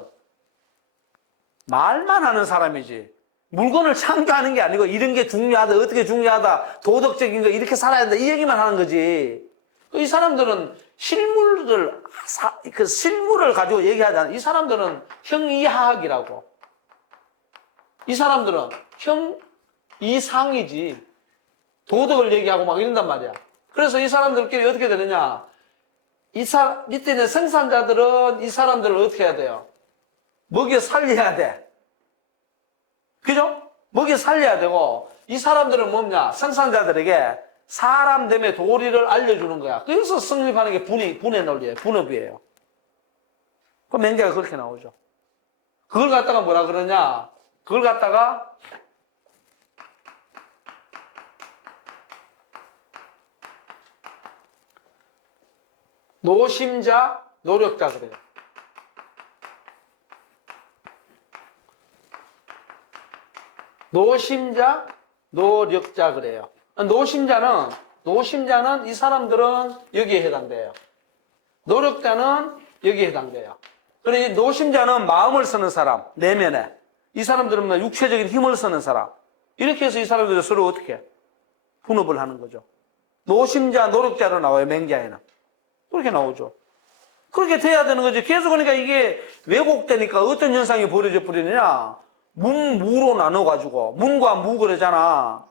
말만 하는 사람이지. 물건을 창조하는 게 아니고 이런 게 중요하다, 어떻게 중요하다, 도덕적인 거 이렇게 살아야 된다, 이 얘기만 하는 거지. 이 사람들은 실물을 가지고 얘기하잖아. 이 사람들은 형이하학이라고. 이 사람들은 형이상이지. 도덕을 얘기하고 막 이런단 말이야. 그래서 이 사람들끼리 어떻게 되느냐. 밑에 있는 생산자들은 이 사람들을 어떻게 해야 돼요? 먹여 살려야 돼. 그죠? 먹여 살려야 되고, 이 사람들은 뭐냐? 생산자들에게 사람됨의 도리를 알려주는 거야. 그래서 성립하는 게 분의 논리예요. 분업이에요. 그 맹자가 그렇게 나오죠. 그걸 갖다가 뭐라 그러냐? 그걸 갖다가 노심자, 노력자 그래요. 노심자, 노력자 그래요. 노심자는 이 사람들은 여기에 해당돼요. 노력자는 여기에 해당돼요. 그러니 노심자는 마음을 쓰는 사람, 내면에. 이 사람들은 육체적인 힘을 쓰는 사람. 이렇게 해서 이 사람들이 서로 어떻게 분업을 하는 거죠. 노심자, 노력자로 나와요, 맹자에는. 그렇게 나오죠. 그렇게 돼야 되는 거지. 계속 그러니까 이게 왜곡되니까 어떤 현상이 벌어져 버리느냐. 무로 나눠가지고, 문과 무 그러잖아.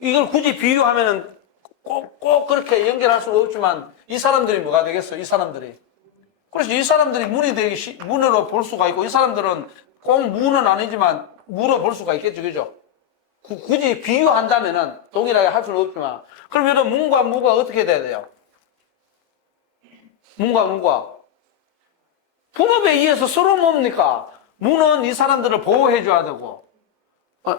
이걸 굳이 비유하면은 꼭 그렇게 연결할 수는 없지만, 이 사람들이 뭐가 되겠어, 이 사람들이. 그래서 이 사람들이 문으로 볼 수가 있고, 이 사람들은 꼭 무는 아니지만, 무로 볼 수가 있겠죠, 그죠? 굳이 비유한다면은 동일하게 할 수는 없지만, 그럼 여러분, 문과 무가 어떻게 돼야 돼요? 문과. 분업에 의해서 서로 뭡니까? 무는 이 사람들을 보호해줘야 되고,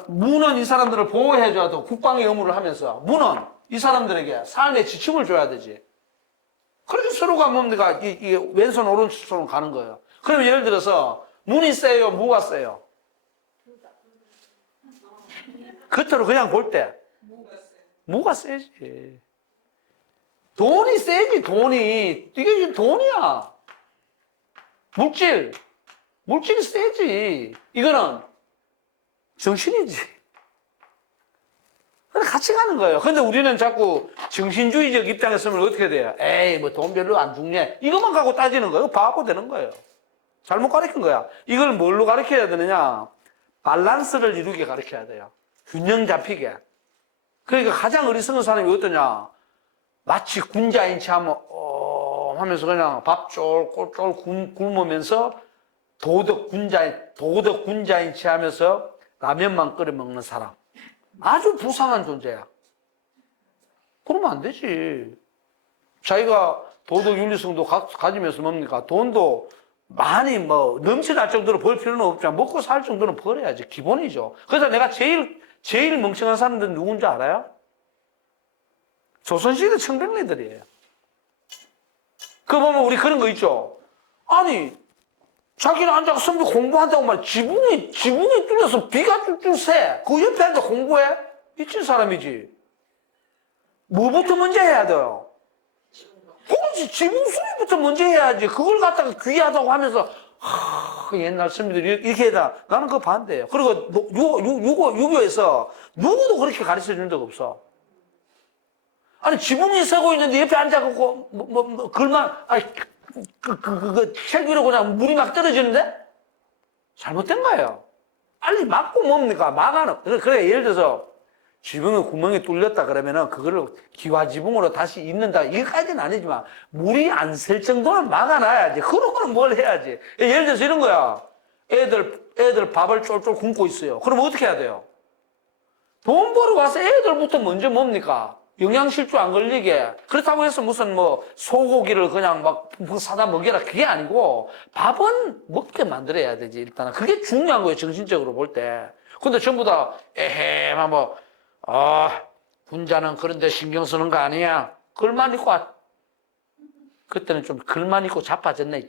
무는 이 사람들을 보호해줘야 되고, 국방의 의무를 하면서, 무는 이 사람들에게 삶의 지침을 줘야 되지. 그래서 서로가 뭡니까? 이게 왼손, 오른손으로 가는 거예요. 그러면 예를 들어서, 문이 세요, 무가 세요? 겉으로 그냥 볼 때, 무가 세지. 돈이 세지, 돈이. 이게 돈이야. 물질이 세지. 이거는 정신이지. 같이 가는 거예요. 근데 우리는 자꾸 정신주의적 입장에 서면 어떻게 돼요? 에이, 뭐 돈 별로 안 죽네. 이것만 갖고 따지는 거예요. 바보 되는 거예요. 잘못 가르친 거야. 이걸 뭘로 가르쳐야 되느냐? 밸런스를 이루게 가르쳐야 돼요. 균형 잡히게. 그러니까 가장 어리석은 사람이 어떠냐? 마치 군자인 체 하면서 그냥 밥 쫄쫄 굶으면서 도덕 군자인 체 하면서 라면만 끓여 먹는 사람. 아주 불쌍한 존재야. 그러면 안 되지. 자기가 도덕 윤리성도 가지면서 뭡니까? 돈도 많이 넘쳐날 정도로 벌 필요는 없지만 먹고 살 정도는 벌어야지. 기본이죠. 그래서 내가 제일 멍청한 사람들은 누군지 알아요? 조선시대 청백리들이에요. 그 보면 우리 그런 거 있죠. 아니, 자기는 앉아서 선비 공부한다고 말 지붕이 뚫려서 비가 뚫뚫 새. 그 옆에 앉아 공부해? 미친 사람이지. 뭐부터 먼저 해야 돼요? 그렇지. 지붕 수리부터 먼저 해야지. 그걸 갖다가 귀하다고 하면서, 옛날 선비들이 이렇게 해다. 나는 그거 반대예요. 그리고 유교에서 누구도 그렇게 가르쳐 준 적 없어. 아니, 지붕이 서고 있는데 옆에 앉아갖고, 글만, 책 위로 그냥 물이 막 떨어지는데? 잘못된 거예요. 빨리 막고 뭡니까? 막아놓. 그래, 예를 들어서, 지붕에 구멍이 뚫렸다 그러면은, 그거를 기와지붕으로 다시 잇는다. 이거까지는 아니지만, 물이 안 셀 정도는 막아놔야지. 그런 거는 뭘 해야지. 예를 들어서 이런 거야. 애들 밥을 쫄쫄 굶고 있어요. 그럼 어떻게 해야 돼요? 돈 벌어 와서 애들부터 먼저 뭡니까? 영양실조 안 걸리게. 그렇다고 해서 무슨 소고기를 그냥 막 사다 먹여라. 그게 아니고, 밥은 먹게 만들어야 되지, 일단은. 그게 중요한 거예요, 정신적으로 볼 때. 근데 전부 다, 군자는 그런데 신경 쓰는 거 아니야. 글만 읽고, 그때는 좀 글만 읽고 자빠졌네.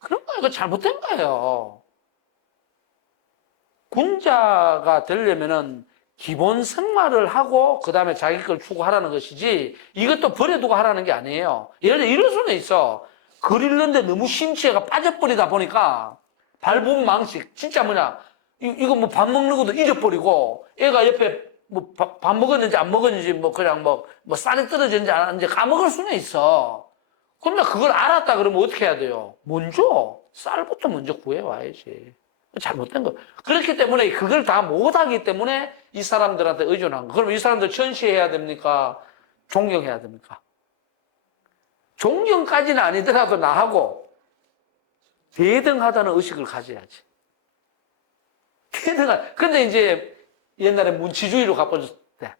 그런 거, 이거 잘못된 거예요. 군자가 되려면은, 기본 생활을 하고 그 다음에 자기 걸 추구하라는 것이지 이것도 버려두고 하라는 게 아니에요. 예를 들어 이럴 수는 있어. 글 읽는데 너무 심취해가 빠져버리다 보니까 발본 망식 진짜 이거 밥 먹는 것도 잊어버리고 애가 옆에 밥 먹었는지 안 먹었는지 그냥 쌀이 떨어졌는지 안 했는지 까먹을 수는 있어. 그러면 그걸 알았다 그러면 어떻게 해야 돼요? 쌀부터 먼저 구해와야지. 잘못된 거. 그렇기 때문에 그걸 다 못하기 때문에 이 사람들한테 의존한 거. 그럼 이 사람들 전시해야 됩니까? 존경해야 됩니까? 존경까지는 아니더라도 나하고 대등하다는 의식을 가져야지. 근데 이제 옛날에 문치주의로 가버렸을 때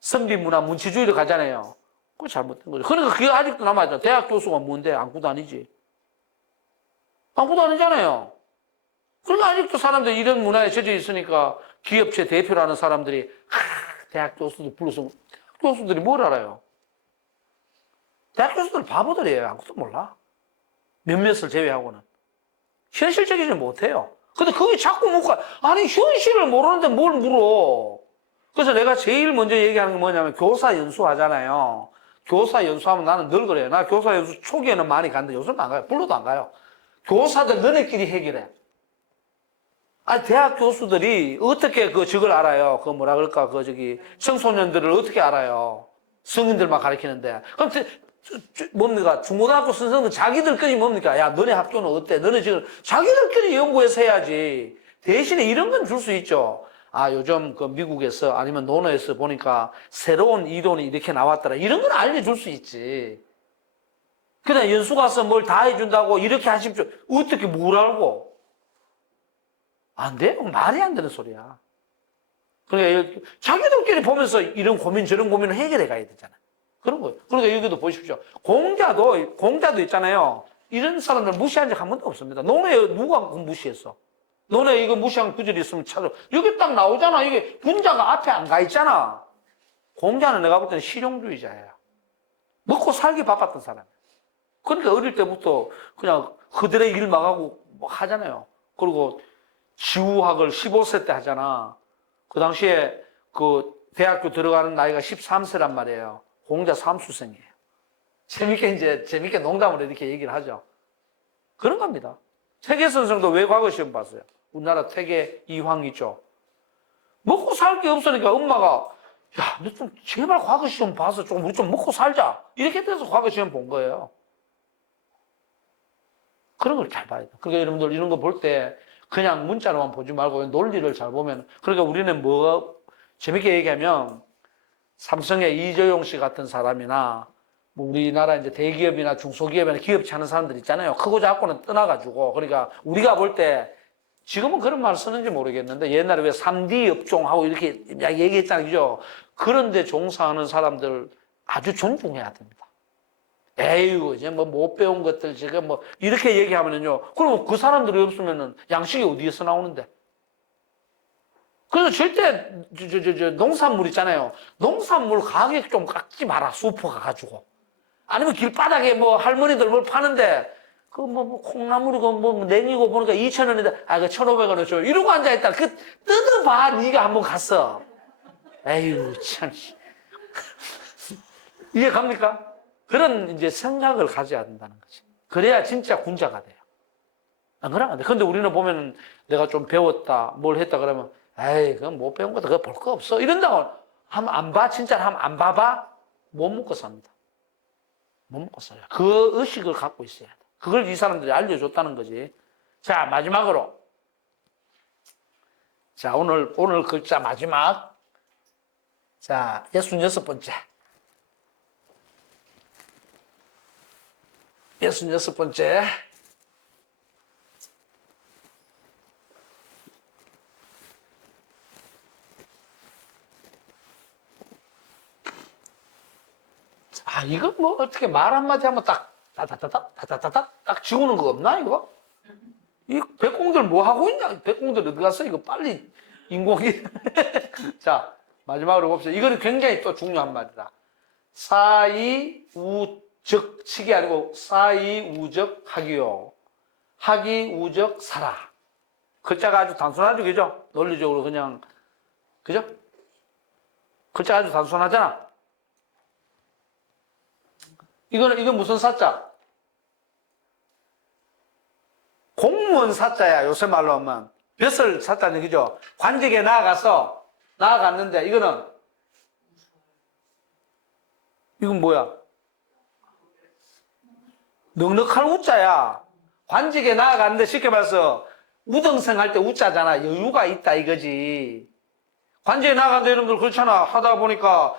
선비문화 문치주의로 가잖아요. 그거 잘못된 거죠. 그러니까 그게 아직도 남아있잖아. 대학 교수가 뭔데? 안구 다니지. 안구 다니잖아요. 그러니까 아직도 사람들이 이런 문화에 젖어 있으니까 기업체 대표라는 사람들이 대학 교수들 불러서 대학 교수들이 뭘 알아요? 대학 교수들 바보들이에요. 아무것도 몰라. 몇몇을 제외하고는. 현실적이지 못해요. 근데 그게 자꾸 묻고 아니 현실을 모르는데 뭘 물어. 그래서 내가 제일 먼저 얘기하는 게 뭐냐면 교사 연수하잖아요. 교사 연수하면 나는 늘 그래요. 나 교사 연수 초기에는 많이 갔는데 요즘은 안 가요. 불러도 안 가요. 교사들 너네끼리 해결해. 아니, 대학 교수들이 어떻게 저걸 알아요? 청소년들을 어떻게 알아요? 성인들만 가르치는데. 그럼, 뭡니까? 중고등학교 선생님은 자기들끼리 뭡니까? 야, 너네 학교는 어때? 너네 지금 자기들끼리 연구해서 해야지. 대신에 이런 건 줄 수 있죠. 요즘 미국에서 아니면 논어에서 보니까 새로운 이론이 이렇게 나왔더라. 이런 건 알려줄 수 있지. 그냥 연수 가서 뭘 다 해준다고 이렇게 하십시오. 어떻게 뭘 알고? 안 돼요. 말이 안 되는 소리야. 그러니까 자기들끼리 보면서 이런 고민 저런 고민을 해결해 가야 되잖아. 그런 거예요. 그러니까 여기도 보십시오. 공자도 있잖아요. 이런 사람들 무시한 적 한 번도 없습니다. 너네 누가 무시했어? 너네 이거 무시한 구절이 있으면 찾아. 여기 딱 나오잖아. 이게 군자가 앞에 안 가 있잖아. 공자는 내가 볼 때는 실용주의자예요. 먹고 살기 바빴던 사람이에요. 그러니까 어릴 때부터 그냥 그들의 일 막하고 하잖아요. 그리고 지우학을 15세 때 하잖아. 그 당시에 대학교 들어가는 나이가 13세란 말이에요. 공자 삼수생이에요. 재밌게 농담으로 이렇게 얘기를 하죠. 그런 겁니다. 퇴계 선생도 왜 과거 시험 봤어요? 우리나라 퇴계 이황이죠. 먹고 살 게 없으니까 엄마가 야, 너 좀 제발 과거 시험 봐서 좀 우리 좀 먹고 살자. 이렇게 돼서 과거 시험 본 거예요. 그런 걸 잘 봐야 돼. 그러니까 여러분들 이런 거 볼 때 그냥 문자로만 보지 말고 논리를 잘 보면, 그러니까 우리는 뭐 재밌게 얘기하면 삼성의 이재용 씨 같은 사람이나 뭐 우리나라 이제 대기업이나 중소기업이나 기업체 하는 사람들 있잖아요. 크고 작고는 떠나가지고, 그러니까 우리가 볼 때 지금은 그런 말 쓰는지 모르겠는데 옛날에 왜 3D 업종하고 이렇게 얘기했잖아요. 그죠? 그런데 종사하는 사람들 아주 존중해야 됩니다. 에휴, 이제 뭐 못 배운 것들 지금 뭐 이렇게 얘기하면은요. 그럼 그 사람들이 없으면은 양식이 어디에서 나오는데? 그래서 절대 농산물 있잖아요. 농산물 가격 좀 깎지 마라. 슈퍼 가가지고. 아니면 길바닥에 뭐 할머니들 뭘 파는데 그 뭐 콩나물이고 뭐 냉이고 보니까 2,000원인데 그 1,500원을 줘요. 이러고 앉아있다. 그 뜯어봐. 네가 한번 갔어. 에휴 참. 이해 갑니까? 그런 이제 생각을 가져야 된다는 거지. 그래야 진짜 군자가 돼요. 안 그러면 안 돼. 근데 우리는 보면은 내가 좀 배웠다, 뭘 했다 그러면 에이, 그건 못 배운 거다. 그거 볼 거 없어. 이런다고 하면 안 봐? 진짜 하면 안 봐봐? 못 먹고 삽니다. 못 먹고 살아요. 그 의식을 갖고 있어야 돼. 그걸 이 사람들이 알려줬다는 거지. 자, 마지막으로. 자, 오늘 글자 마지막. 자, 66번째. 66번째. 아, 이거 뭐 어떻게 말 한마디 하면 딱 지우는 거 없나, 이거? 이 백공들 뭐 하고 있냐? 백공들 어디 갔어? 이거 빨리 인공이. 자, 마지막으로 봅시다. 이거는 굉장히 또 중요한 말이다. 사이우적 칙이 아니고 사이우적 학이요. 학이우적 사라. 글자가 아주 단순하죠, 그죠? 논리적으로 그냥, 그죠? 글자가 아주 단순하잖아. 이건 무슨 사자? 공무원 사자야, 요새 말로 하면. 벼슬 사자는, 그죠? 관직에 나아갔는데, 이건 뭐야? 넉넉할 우자야. 관직에 나아갔는데, 쉽게 말해서, 우등생 할 때 우자잖아. 여유가 있다, 이거지. 관직에 나아갔는데, 여러분들 그렇잖아. 하다 보니까,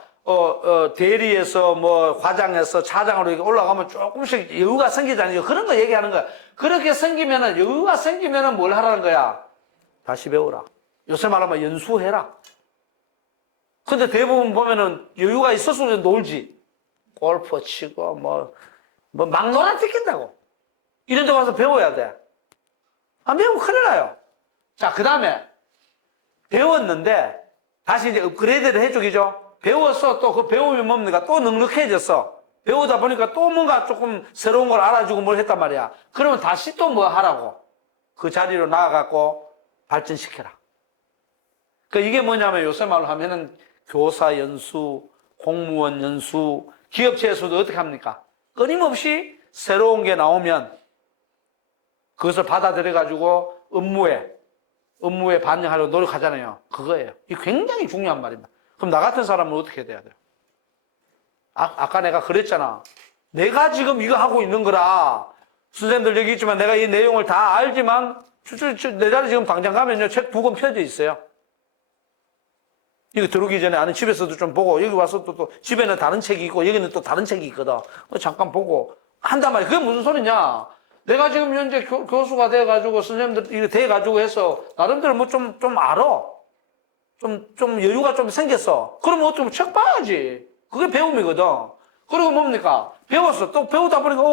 대리에서 뭐 과장에서 차장으로 이렇게 올라가면 조금씩 여유가 생기잖아요. 그런 거 얘기하는 거야. 그렇게 생기면은, 여유가 생기면은 뭘 하라는 거야? 다시 배우라. 요새 말하면 연수해라. 근데 대부분 보면은 여유가 있어서 놀지. 골프 치고 막 놀아뜯긴다고. 이런 데 가서 배워야 돼. 안 배우면 큰일 나요. 자, 그 다음에 배웠는데 다시 이제 업그레이드를 해주기죠. 배웠어. 또 그 배우면 뭡니까? 또 넉넉해졌어. 배우다 보니까 또 뭔가 조금 새로운 걸 알아주고 뭘 했단 말이야. 그러면 다시 또 뭐 하라고? 그 자리로 나아가고 발전시켜라. 그러니까 이게 뭐냐면 요새 말로 하면은 교사 연수, 공무원 연수, 기업체에서도 어떻게 합니까? 끊임없이 새로운 게 나오면 그것을 받아들여가지고 업무에 반영하려고 노력하잖아요. 그거예요. 이게 굉장히 중요한 말입니다. 그럼 나 같은 사람은 어떻게 돼야 돼요? 아까 내가 그랬잖아. 내가 지금 이거 하고 있는 거라. 선생님들 여기 있지만 내가 이 내용을 다 알지만 내 자리 지금 당장 가면요. 책 2권 펴져 있어요. 이거 들어오기 전에 나는 집에서도 좀 보고 여기 와서 또 집에는 다른 책이 있고 여기는 또 다른 책이 있거든. 잠깐 보고 한단 말이야. 그게 무슨 소리냐? 내가 지금 현재 교수가 돼가지고 선생님들 이거 돼가지고 해서 나름대로 뭐 좀 알아. 좀 여유가 좀 생겼어. 그러면 어쩌면 책 봐야지. 그게 배움이거든. 그리고 뭡니까? 배웠어. 또 배우다 보니까,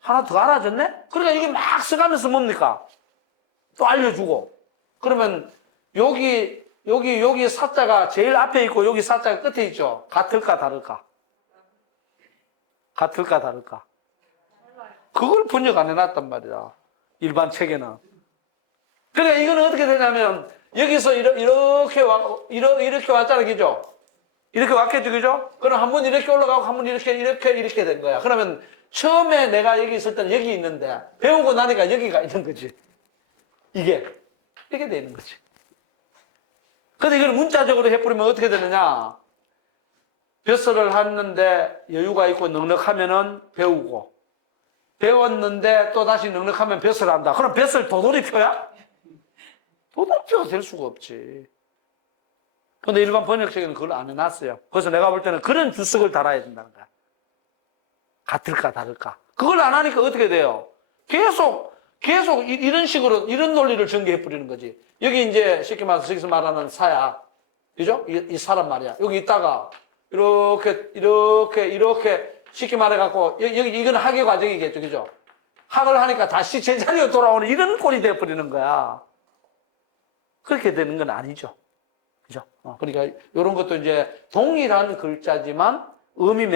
하나 더 알아졌네? 그러니까 이게 막 써가면서 뭡니까? 또 알려주고. 그러면 여기 사자가 제일 앞에 있고 여기 사자가 끝에 있죠? 같을까, 다를까? 같을까, 다를까? 그걸 번역 안 해놨단 말이야. 일반 책에는. 그러니까 이거는 어떻게 되냐면, 여기서 이렇게 왔잖아, 그죠? 이렇게 왔겠죠, 그죠? 그럼 한 번 이렇게 올라가고 한 번 이렇게 된 거야. 그러면 처음에 내가 여기 있을 때는 여기 있는데 배우고 나니까 여기가 있는 거지. 이게 이렇게 되는 거지. 근데 이걸 문자적으로 해버리면 어떻게 되느냐? 벼슬을 했는데 여유가 있고 넉넉하면은 배우고, 배웠는데 또 다시 넉넉하면 벼슬을 한다. 그럼 벼슬 도돌이표야? 도돌이표가 될 수가 없지. 근데 일반 번역책에는 그걸 안 해놨어요. 그래서 내가 볼 때는 그런 주석을 달아야 된다는 거야. 같을까 다를까. 그걸 안 하니까 어떻게 돼요? 계속 이런 식으로 이런 논리를 전개해 버리는 거지. 여기 이제 쉽게 말해서 저기서 말하는 사야, 그죠? 이 사람 말이야. 여기 있다가 이렇게 쉽게 말해갖고 여기 이건 학의 과정이겠죠, 그죠? 학을 하니까 다시 제자리로 돌아오는 이런 꼴이 돼 버리는 거야. 그렇게 되는 건 아니죠. 그죠? 그러니까 이런 것도 이제 동일한 글자지만 의미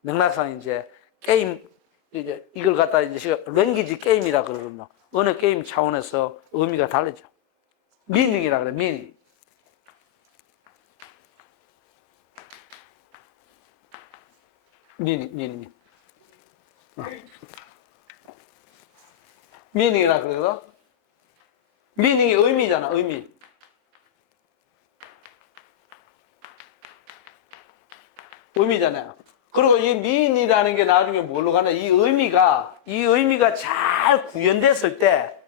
맥락상 이제 게임, 이제 이걸 갖다 이제 랭귀지 게임이라 그러거든요. 어느 게임 차원에서 의미가 다르죠. 미닝이라 그래, 미닝. 미닝이라 그러거든. 미닝이 의미잖아, 의미. 의미잖아요. 그리고 이 미인이라는 게 나중에 뭘로 가냐? 이 의미가 잘 구현됐을 때,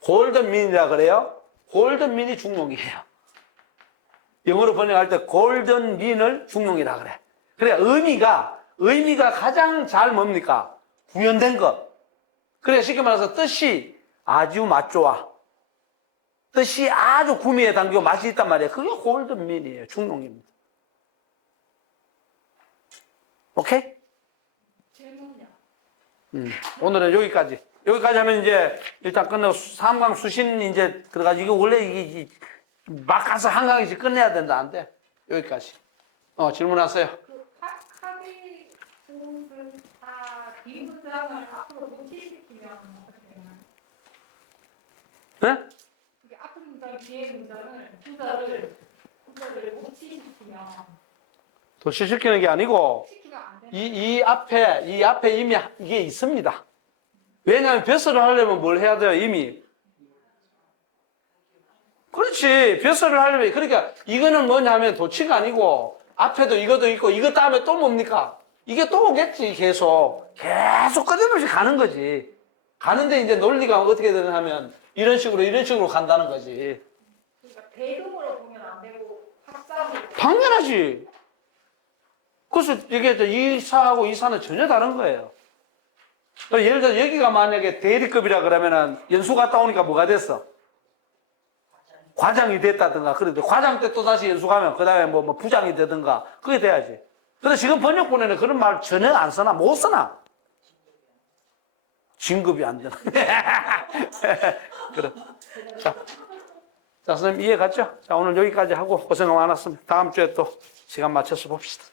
골든 민이라 그래요. 골든 민이 중용이에요. 영어로 번역할 때 골든 민을 중용이라 그래. 그래, 의미가 가장 잘 뭡니까? 구현된 것. 그래, 쉽게 말해서 뜻이 아주 맛 좋아. 뜻이 아주 구미에 담겨 맛이 있단 말이에요. 그게 골든민이에요. 중용입니다. 오케이? 질문이요. 오늘은 여기까지. 여기까지 하면 이제 일단 끝내고 삼강 수신 이제 들어가지고 이거 원래 이게 막 가서 한강에서 끝내야 된다. 안 돼. 여기까지. 질문하세요. 그 학위 수업을 다 비문장을 앞으로 노출시키면 어떻게 되나요? 네? 이게 앞에 문장, 뒤에 문장을 후자를 노출시키면 도치시키는 게 아니고 시키가 안 되나요? 이 앞에 이미 이게 있습니다. 왜냐하면 벼슬을 하려면 뭘 해야 돼요? 이미. 그렇지. 벼슬을 하려면, 그러니까 이거는 뭐냐면 도치가 아니고 앞에도 이것도 있고 이것 다음에 또 뭡니까? 이게 또 오겠지. 계속 끊임없이 가는 거지. 가는데 이제 논리가 어떻게 되냐 하면 이런 식으로 간다는 거지. 그러니까 대등으로 보면 안 되고 합산으로. 당연하지. 그래서 이게 이사하고 이사는 전혀 다른 거예요. 예를 들어 여기가 만약에 대리급이라 그러면은 연수 갔다 오니까 뭐가 됐어? 과장이 됐다든가. 그런데 과장 때 또 다시 연수 가면 그 다음에 뭐 부장이 되든가 그게 돼야지. 근데 지금 번역본에는 그런 말 전혀 안 쓰나? 못 쓰나? 진급이 안 되나? 그래. 자, 선생님 이해 갔죠? 자, 오늘 여기까지 하고 고생 많았습니다. 다음 주에 또 시간 맞춰서 봅시다.